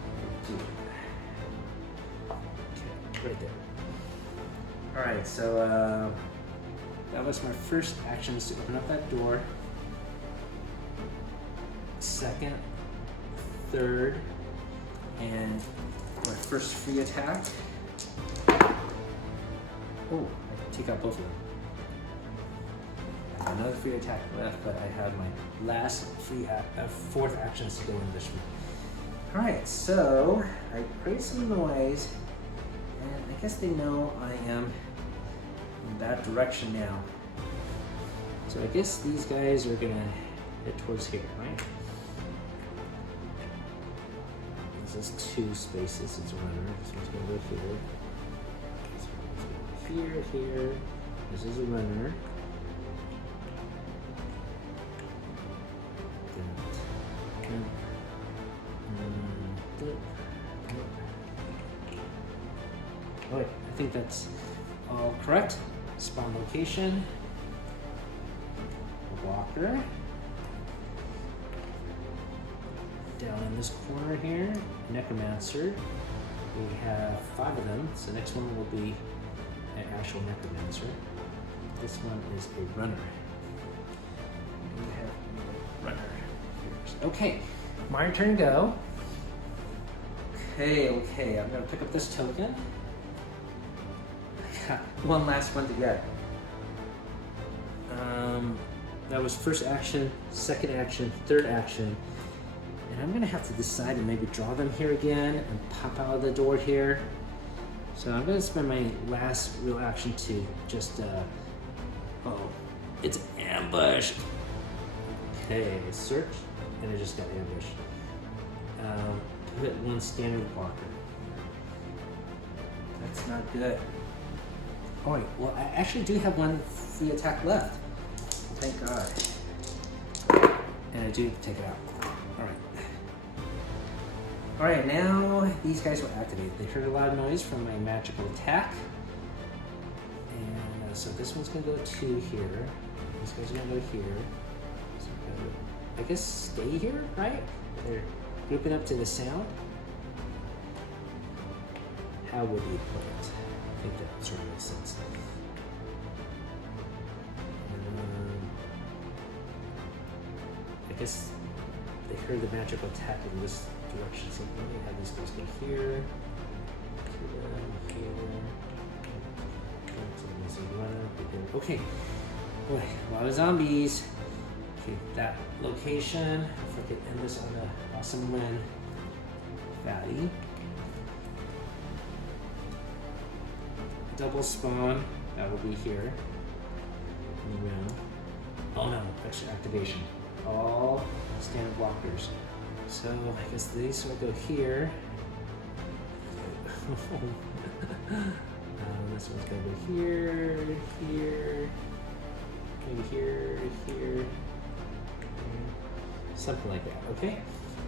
I do. Okay, right there. Alright, so that was my first action, is to open up that door. Second, third, and my first free attack. Oh, I can take out both of them. I have another free attack left, but I have my last free fourth actions to go in this room. Alright, so I create some noise, and I guess they know I am in that direction now. So I guess these guys are gonna head towards here, right? This is 2 spaces, it's a runner. This one's gonna go here. This one's gonna go here. This is a runner. Oh, wait, I think that's all correct. Spawn location. A walker. Down in this corner here, Necromancer. We have 5 of them, so the next one will be an actual Necromancer. This one is a runner. We have a runner. Okay, my turn to go. Okay, I'm gonna pick up this token. I got one last one to get. That was first action, second action, third action. And I'm gonna have to decide to maybe draw them here again and pop out of the door here. So I'm gonna spend my last real action to just, oh, it's ambushed. Okay, search, and it just got ambushed. Put 1 standard blocker. That's not good. Oh wait, well I actually do have 1 free attack left. Thank God. And I do take it out. Alright, now these guys will activate. They heard a lot of noise from my magical attack. And so this one's gonna go to here. This guy's gonna go here. So I'm gonna, I guess, stay here, right? They're grouping up to the sound. How would you put it? I think that sort of makes sense. I guess they heard the magical attack in this direction, so let me have these guys go here, here. Okay, boy, a lot of zombies. Okay, that location, if I could end this on an awesome win. Fatty. Double spawn, that will be here. Oh no, extra activation. All standard blockers. So I guess these will go here. This one's gonna go here, here, maybe here, here, something like that. Okay.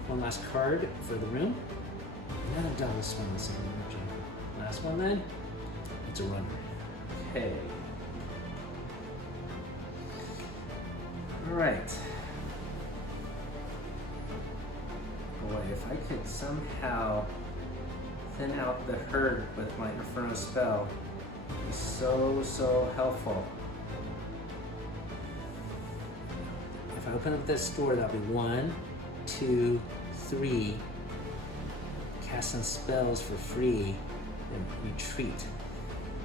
One last card for the room. And then I'm done with this one. Last one then. It's a runner. Okay. All right. Boy, if I could somehow thin out the herd with my Inferno spell, it'd be so helpful. If I open up this door, that'll be 1, 2, 3. Cast some spells for free and retreat.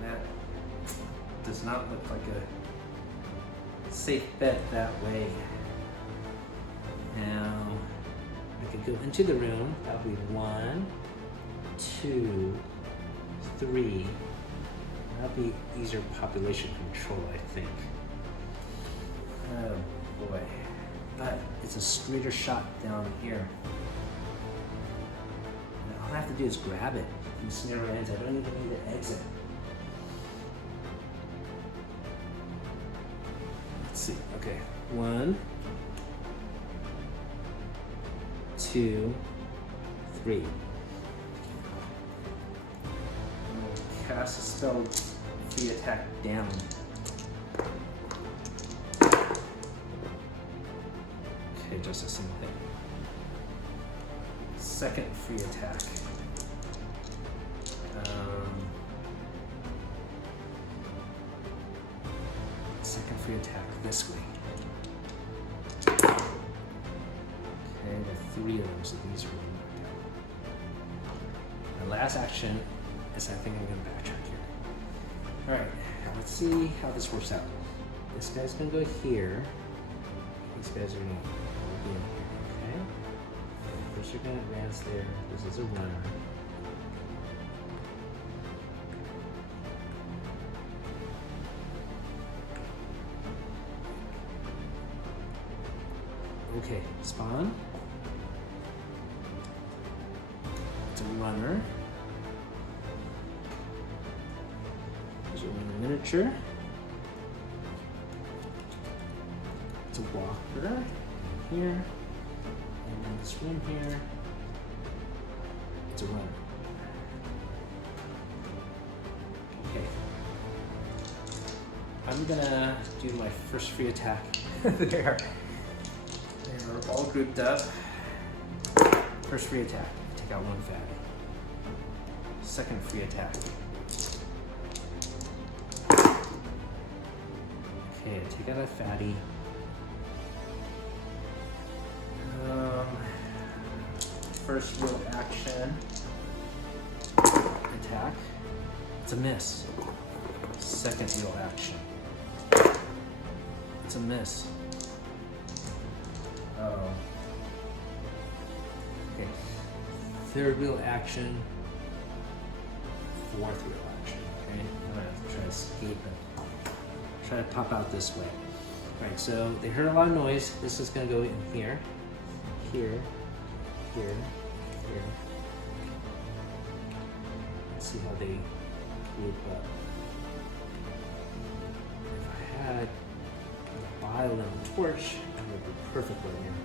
That does not look like a safe bet that way. Now, I could go into the room. That'll be 1, 2, 3. That'll be easier population control, I think. Oh boy. But it's a straighter shot down here. And all I have to do is grab it from snare lands. I don't even need to exit. Let's see. Okay. 1, 2, 3. Cast a spell, free attack down. Okay, just a single hit. Second free attack. Second free attack this way. Okay, there are 3 of them, so these are really knocked out. My last action is I think I'm gonna backtrack here. Alright, let's see how this works out. This guy's gonna go here. These guys are gonna be in here, okay? First you're gonna advance there. This is a runner. Okay, spawn. It's a runner. There's a miniature. It's a walker here. And then this room here. It's a runner. Okay. I'm gonna do my first free attack. There. They're all grouped up. First free attack, take out 1 fatty. Second free attack. Okay, take out a fatty. First real action. Attack. It's a miss. Second real action. It's a miss. Oh. Okay. Third wheel action. Fourth wheel action. Okay. I'm gonna have to try to escape it. Try to pop out this way. Alright, so they heard a lot of noise. This is gonna go in here. Here. Here. Here. Let's see how they group up. If I had the vial and the torch, that would be perfect right now.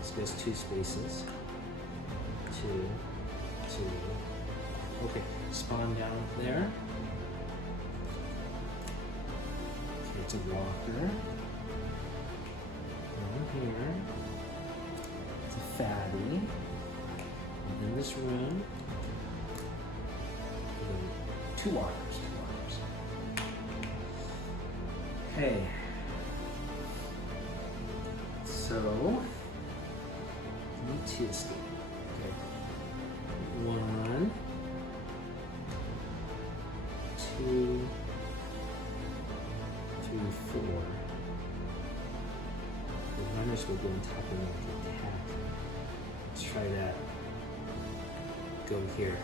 This goes 2 spaces. 2, 2. Okay, spawn down there. Okay, it's a walker. Down here. It's a fatty. And in this room, 2 walkers. Okay. So, need to escape. Okay. 1, 2, 3, 4. The runners will go on top of them and attack. Let's try that. Go here.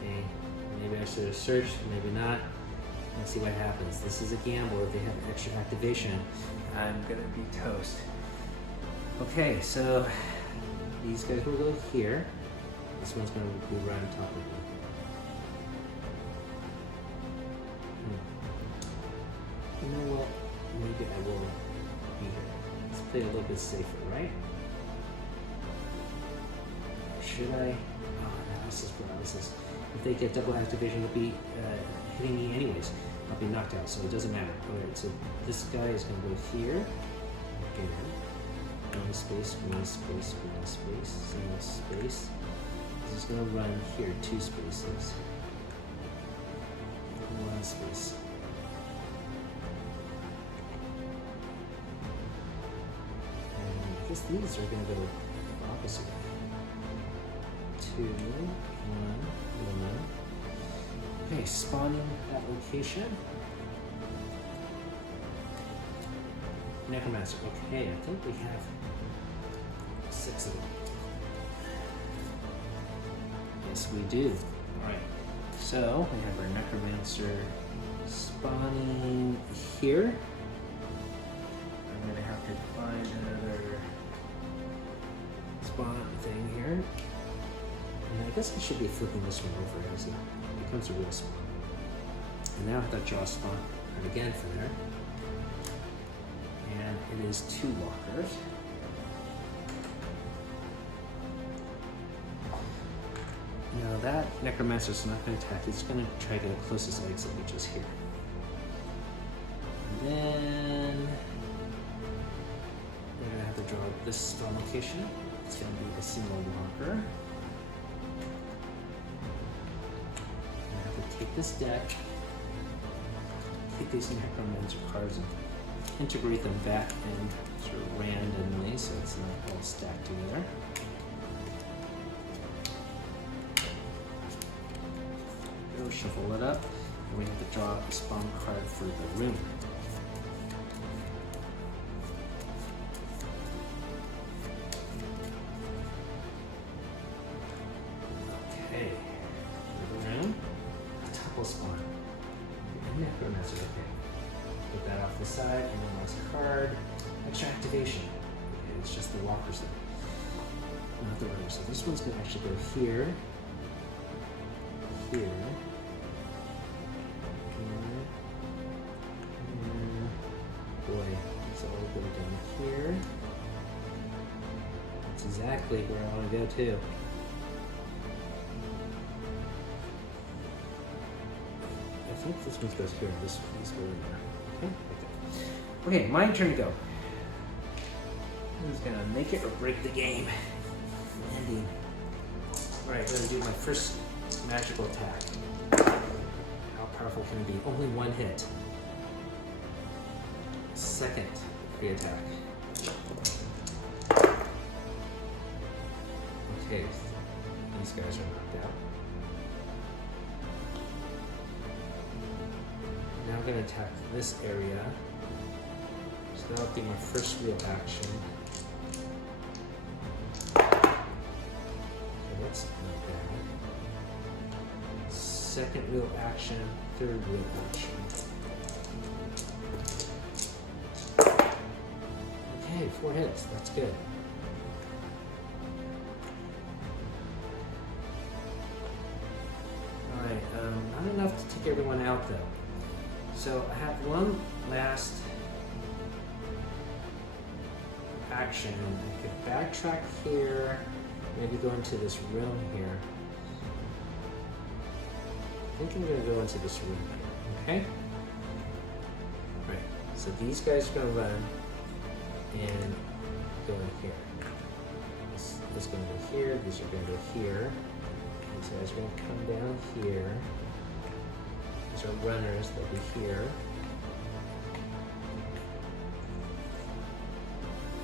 Okay. Maybe I should have searched, maybe not. Let's see what happens. This is a gamble. If they have extra activation, I'm gonna be toast. Okay, so these guys will go here. This one's gonna go right on top of me. You know what? Maybe I will be here. Let's play a little bit safer, right? should I? Oh, no, this is paralysis. If they get double activation, they'll be hitting me anyways. I'll be knocked out, so it doesn't matter. Alright, so this guy is going to go here. One space, one space, one space, single space. This is going to run here, 2 spaces. One space. And I guess these are going to go opposite. 2, 1, 1. Okay, spawning that location. Necromancer. Okay, I think we have 6 of them. Yes, we do. Alright, so we have our Necromancer spawning here. I'm going to have to find another spawn thing here. And I guess I should be flipping this one over as it becomes a real spawn. And now I have to draw a spawn card again for there. And it is 2 walkers. Now that Necromancer is not going to attack, he's going to try to get the closest exit, which is here. And then we're going to have to draw this spawn location. It's going to be a single walker. I have to take this deck, take these Necromancer cards and integrate them back in sort of randomly so it's not all stacked together. Go shuffle it up, and we have to draw a spawn card for the room. Okay, for the room, a topple spawn. And Necromancer, okay. Put that off the side, and then last card. Extra activation. Okay, it's just the walkers there, not the runner. So this one's going to actually go here, here, here, here. Boy, it's all go down here. That's exactly where I want to go too. I think this one goes here, this one's going there. Okay, my turn to go. Who's gonna make it or break the game? Andy. Alright, I'm gonna do my first magical attack. How powerful can it be? Only 1 hit. Second free attack. Okay, these guys are knocked out. Now I'm gonna attack this area. So that'll be my first real action. Okay, that's not bad. Second real action, third real action. Okay, 4 hits, that's good. Alright, not enough to take everyone out though. So I have one last action. I could backtrack here, maybe go into this room here. I think I'm gonna go into this room here, okay? Right, so these guys are gonna run and go in here. This is gonna go here, these are gonna go here. These guys are gonna come down here. These are runners, they'll be here.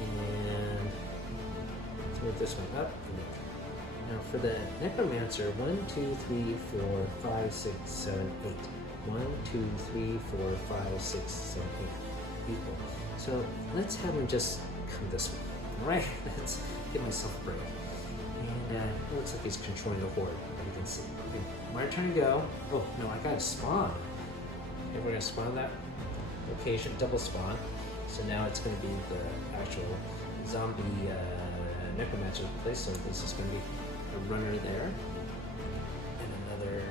And let's move this one up. Now for the Necromancer, 1, 2, 3, 4, 5, 6, 7, 8. 1, 2, 3, 4, 5, 6, 7, 8 people. So let's have him just come this way. Alright, let's give myself a break. And it looks like he's controlling the horde, as you can see. Okay, my turn to go. Oh, no, I gotta spawn. Okay, we're gonna spawn that location, double spawn. So now it's gonna be the actual zombie Necromancer place. So this is gonna be a runner there. And another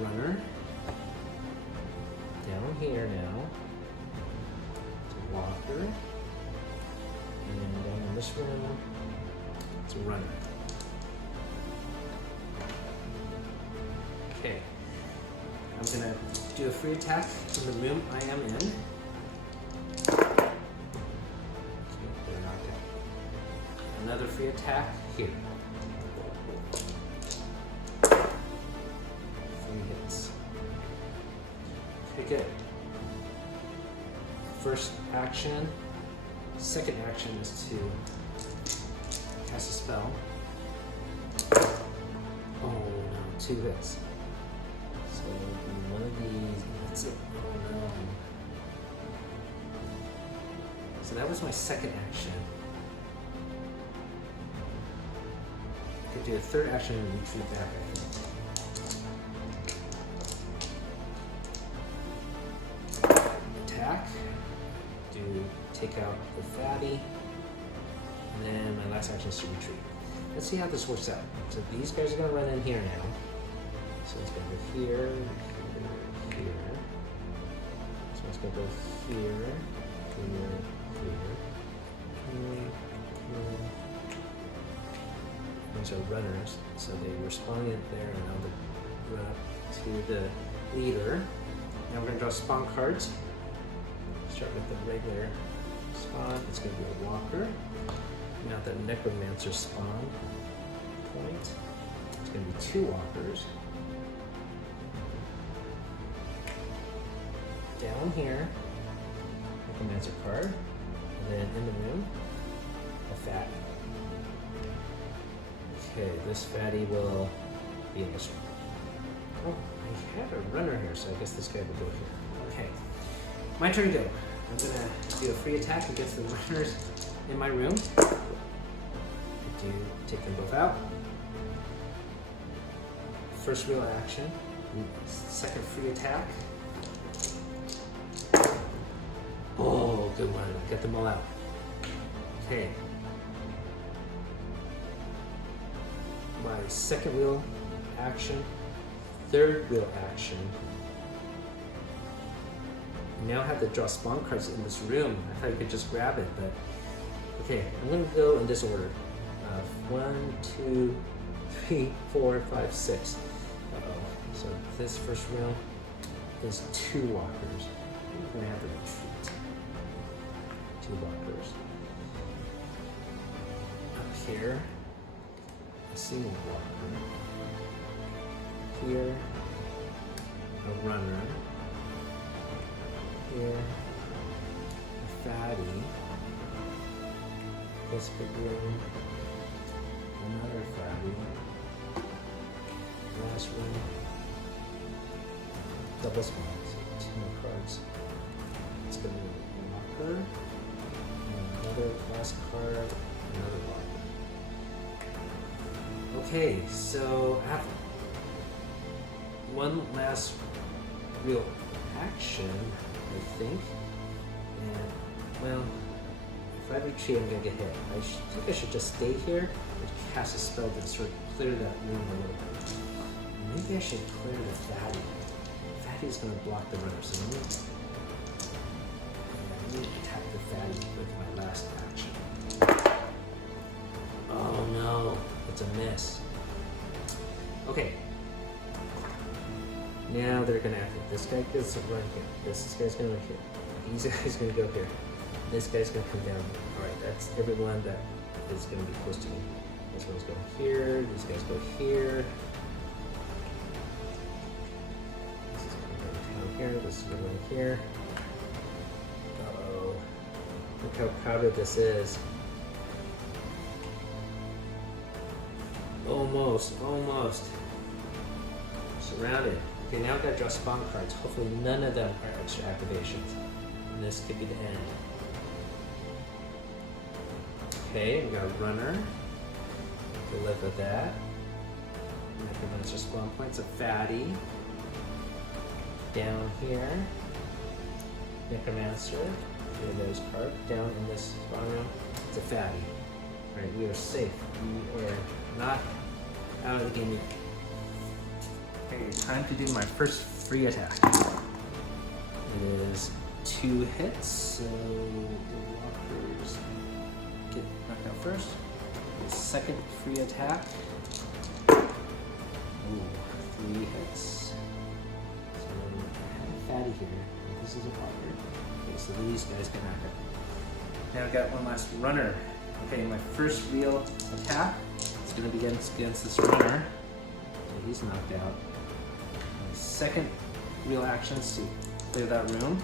runner. Down here now. It's a walker. And down in this room, it's a runner. I'm gonna do a free attack in the room I am in. Okay, they're knocked out. Another free attack here. 3 hits. Okay, good. First action. Second action is to cast a spell. Oh no, 2 hits. So one of these, that's it. Oh no. So that was my second action. I could do a third action and retreat back, I think. Attack. Take out the fatty. And then my last action is to retreat. Let's see how this works out. So these guys are going to run in here now. So it's going to go here, here, here. So it's going to go here, here, here, here, here. These are runners, so they were spawning there, and now they run up to the leader. Now we're going to draw spawn cards. Start with the regular spawn. It's going to be a walker. Now the necromancer spawn point. It's going to be 2 walkers. Down here, necromancer card, and then in the room, a fatty. Okay, this fatty will be in this room. Oh, I have a runner here, so I guess this guy will go here. Okay, my turn to go. I'm gonna do a free attack against the runners in my room. Take them both out. First real action. Second free attack. Oh, good one. Get them all out. Okay. My second wheel action. Third wheel action. Now I have to draw spawn cards in this room. I thought you could just grab it, but okay, I'm gonna go in this order. 1, 2, 3, 4, 5, 6. Uh-oh. So this first round is 2 walkers. I'm gonna have to retreat. 2 walkers. Up here, a single walker. Here, a runner. Here, a fatty. This big room. Another fatty. Last one. Double spawns. 2 more cards. It's gonna be a walker. And another last card. Another walker. Okay, so I have one last real action, I think. And well, if I retreat, I'm gonna get hit. I think I should just stay here and cast a spell to sort of clear that room a little bit. Maybe I should clear the fatty. Fatty's gonna block the runner, so let me attack the fatty with my last action. Oh no, it's a miss. Okay. Now they're gonna act. This guy gets to run here. This guy's gonna hit. These guys gonna go here. This guy's gonna come down. Alright, that's everyone that is gonna be close to me. This one's going here, these guys go here. This is gonna go down here, this is going here. Uh-oh. Look how crowded this is. Almost. Surrounded. Okay, now I've got to draw spawn cards. Hopefully none of them are extra activations. And this could be the end. Okay, we got a runner. To live with that. Necromancer spawn points, a fatty. Down here. Necromancer. Okay, there's card. Down in this spawn room, it's a fatty. Alright, we are safe. We are not out of the game yet. Okay, time to do my first free attack. It is 2 hits, so the walkers get knocked out first. The second free attack. Ooh, 3 hits. So here. This is a blocker. Okay, so these guys can knock it. Now I've got one last runner. Okay, my first real attack is going to be against this runner. So he's knocked out. My second real action is to clear that room.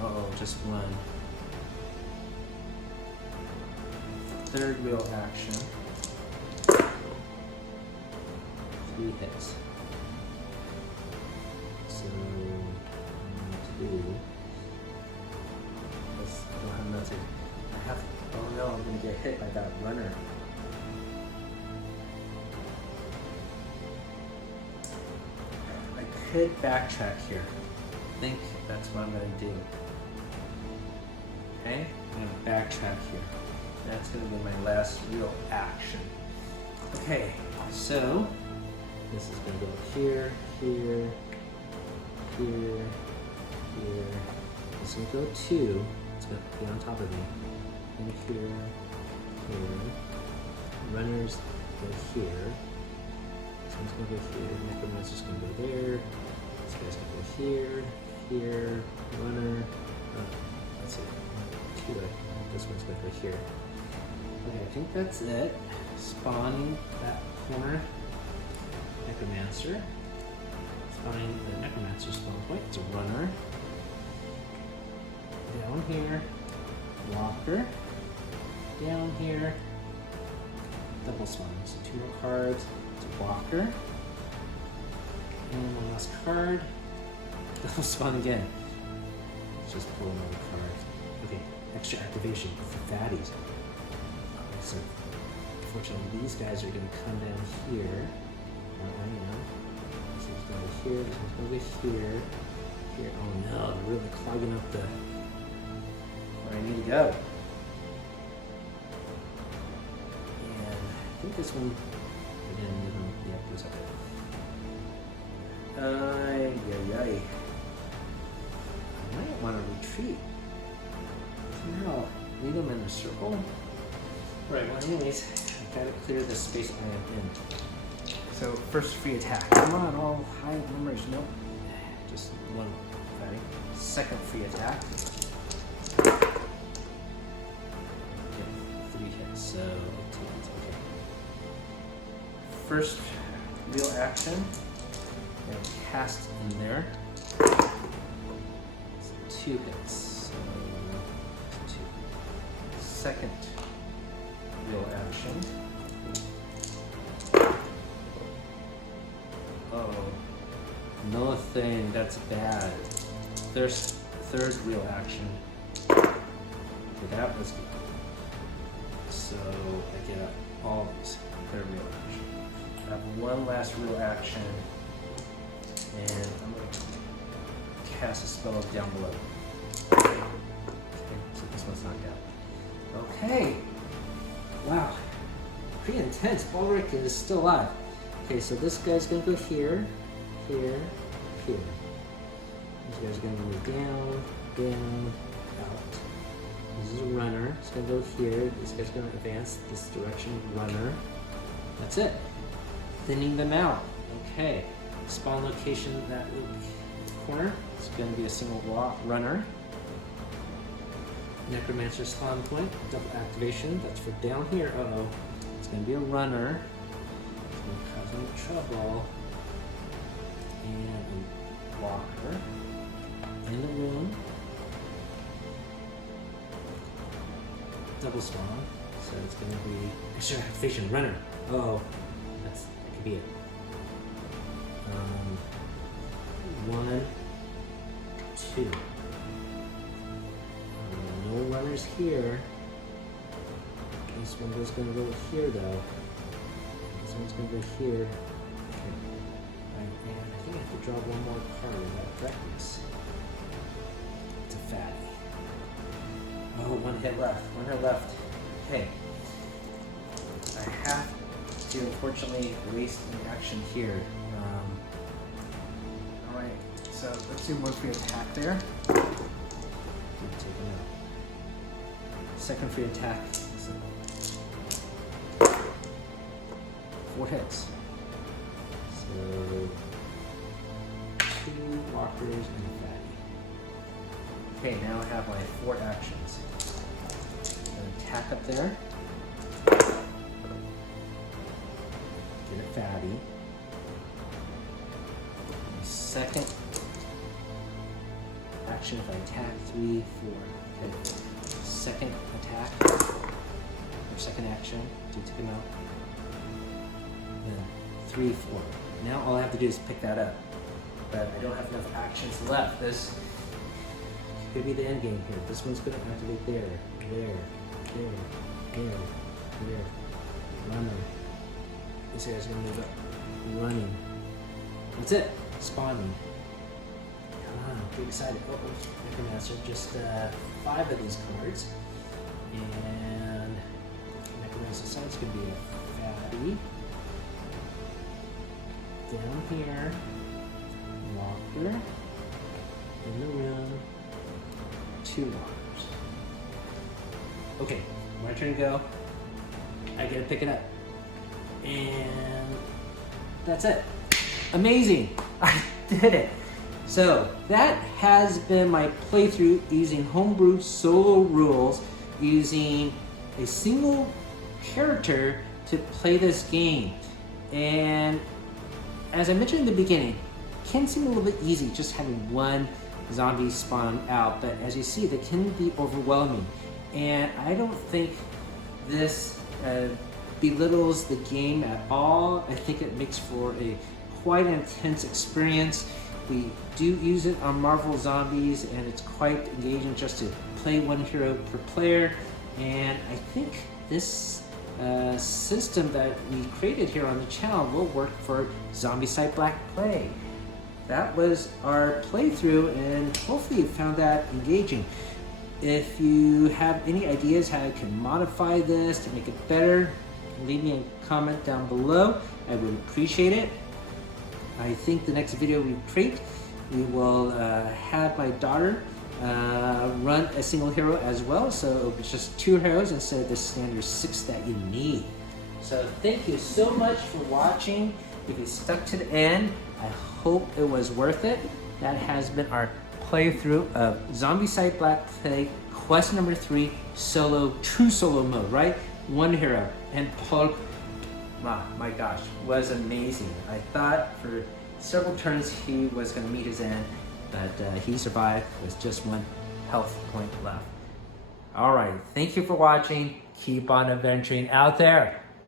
Uh-oh, just run. Third real action. 3 hits. So, what to do? I don't have nothing. Oh no, I'm gonna get hit by that runner. I could backtrack here. I think that's what I'm gonna do. Okay, I'm gonna backtrack here. That's gonna be my last real action. Okay, so this is gonna go here, here, here, here. It's gonna go 2. It's gonna be on top of me. And here, here. Runners go here. This one's gonna go here. Necromancer's gonna go there. This guy's gonna go here, here. Runner. Let's see. 2. This one's gonna go here. Okay, I think that's it. Spawning that corner. Necromancer. Spawning the Necromancer spawn point. It's a runner. Down here. Walker. Down here. Double spawn. So 2 more cards. It's a walker. And one last card. Double spawn again. Let's just pull another card. Okay, extra activation for fatties. So, unfortunately, these guys are going to come down here. I am. This one's going to go here. This one's going to go here. Here. Oh no, they're really clogging up the where I need to go. And I think this one, again, yeah, goes up there. Ay. I might want to retreat. Somehow, leave them in a circle. Right, well anyways, I've got to clear the space I am in. So, first free attack. Come on, all high numbers. Nope. Just one fatty. Second free attack. Okay, 3 hits, so 2 hits, okay. First real action. I'm going to cast in there. It's 2 hits, so 2. Second real action. Oh, nothing. That's bad. There's third real action. Okay, that was good. So I get all these third real action. I have one last real action, and I'm going to cast a spell down below. Okay, so this one's knocked out. Okay. Wow, pretty intense. Ulrich is still alive. Okay, so this guy's gonna go here, here, here. These guys are gonna move down, down, out. This is a runner. It's gonna go here. This guy's gonna advance this direction. Runner. That's it. Thinning them out. Okay. Spawn location that corner. It's gonna be a single runner. Necromancer spawn point, double activation. That's for down here. Uh-oh. It's going to be a runner. It's going to cause me trouble. And a walker. In the room. Double spawn. So it's going to be extra activation. Runner. Uh-oh. That could be it. 1, 2. No runners here. This one is going to go here though. This one's going to go here. Okay. And I think I have to draw one more card in that correctness. It's a fatty. Oh, 1 hit left. 1 hit left. Okay. I have to unfortunately waste an action here. Alright, so let's do 1 free attack there. Taken out. Second free attack. 4 hits. So 2 walkers and a fatty. Okay, now I have my 4 actions. An attack up there. Get a fatty. Second action if I attack 3, 4. Okay. Second attack or second action to take him out. Then 3, 4. Now all I have to do is pick that up. But I don't have enough actions left. This could be the end game here. This one's gonna activate there, there. Runner. This guy's gonna move up. Running. That's it. Spawning. Come on, get excited. Oh, Necromancer, just 5 of these cards. And Necromancer side's gonna be a fatty. Down here. Walker. In the room. 2 walkers. Okay, my turn to go. I gotta pick it up. And that's it. Amazing! I did it! So that has been my playthrough using homebrew solo rules, using a single character to play this game. And as I mentioned in the beginning, it can seem a little bit easy just having one zombie spawn out, but as you see, they can be overwhelming. And I don't think this belittles the game at all. I think it makes for a quite intense experience. We do use it on Marvel Zombies, and it's quite engaging just to play one hero per player. And I think this system that we created here on the channel will work for Zombicide Black Plague. That was our playthrough, and hopefully you found that engaging. If you have any ideas how I can modify this to make it better, leave me a comment down below. I would appreciate it. I think the next video we create, we will have my daughter run a single hero as well, so it's just 2 heroes instead of the standard 6 that you need. So thank you so much for watching. If you stuck to the end, I hope it was worth it. That has been our playthrough of Zombicide Black Plague quest number 3 solo, true solo mode, right? 1 hero. And Paul, wow, my gosh, was amazing. I thought for several turns he was going to meet his end, but he survived with just 1 health point left. All right, thank you for watching. Keep on adventuring out there.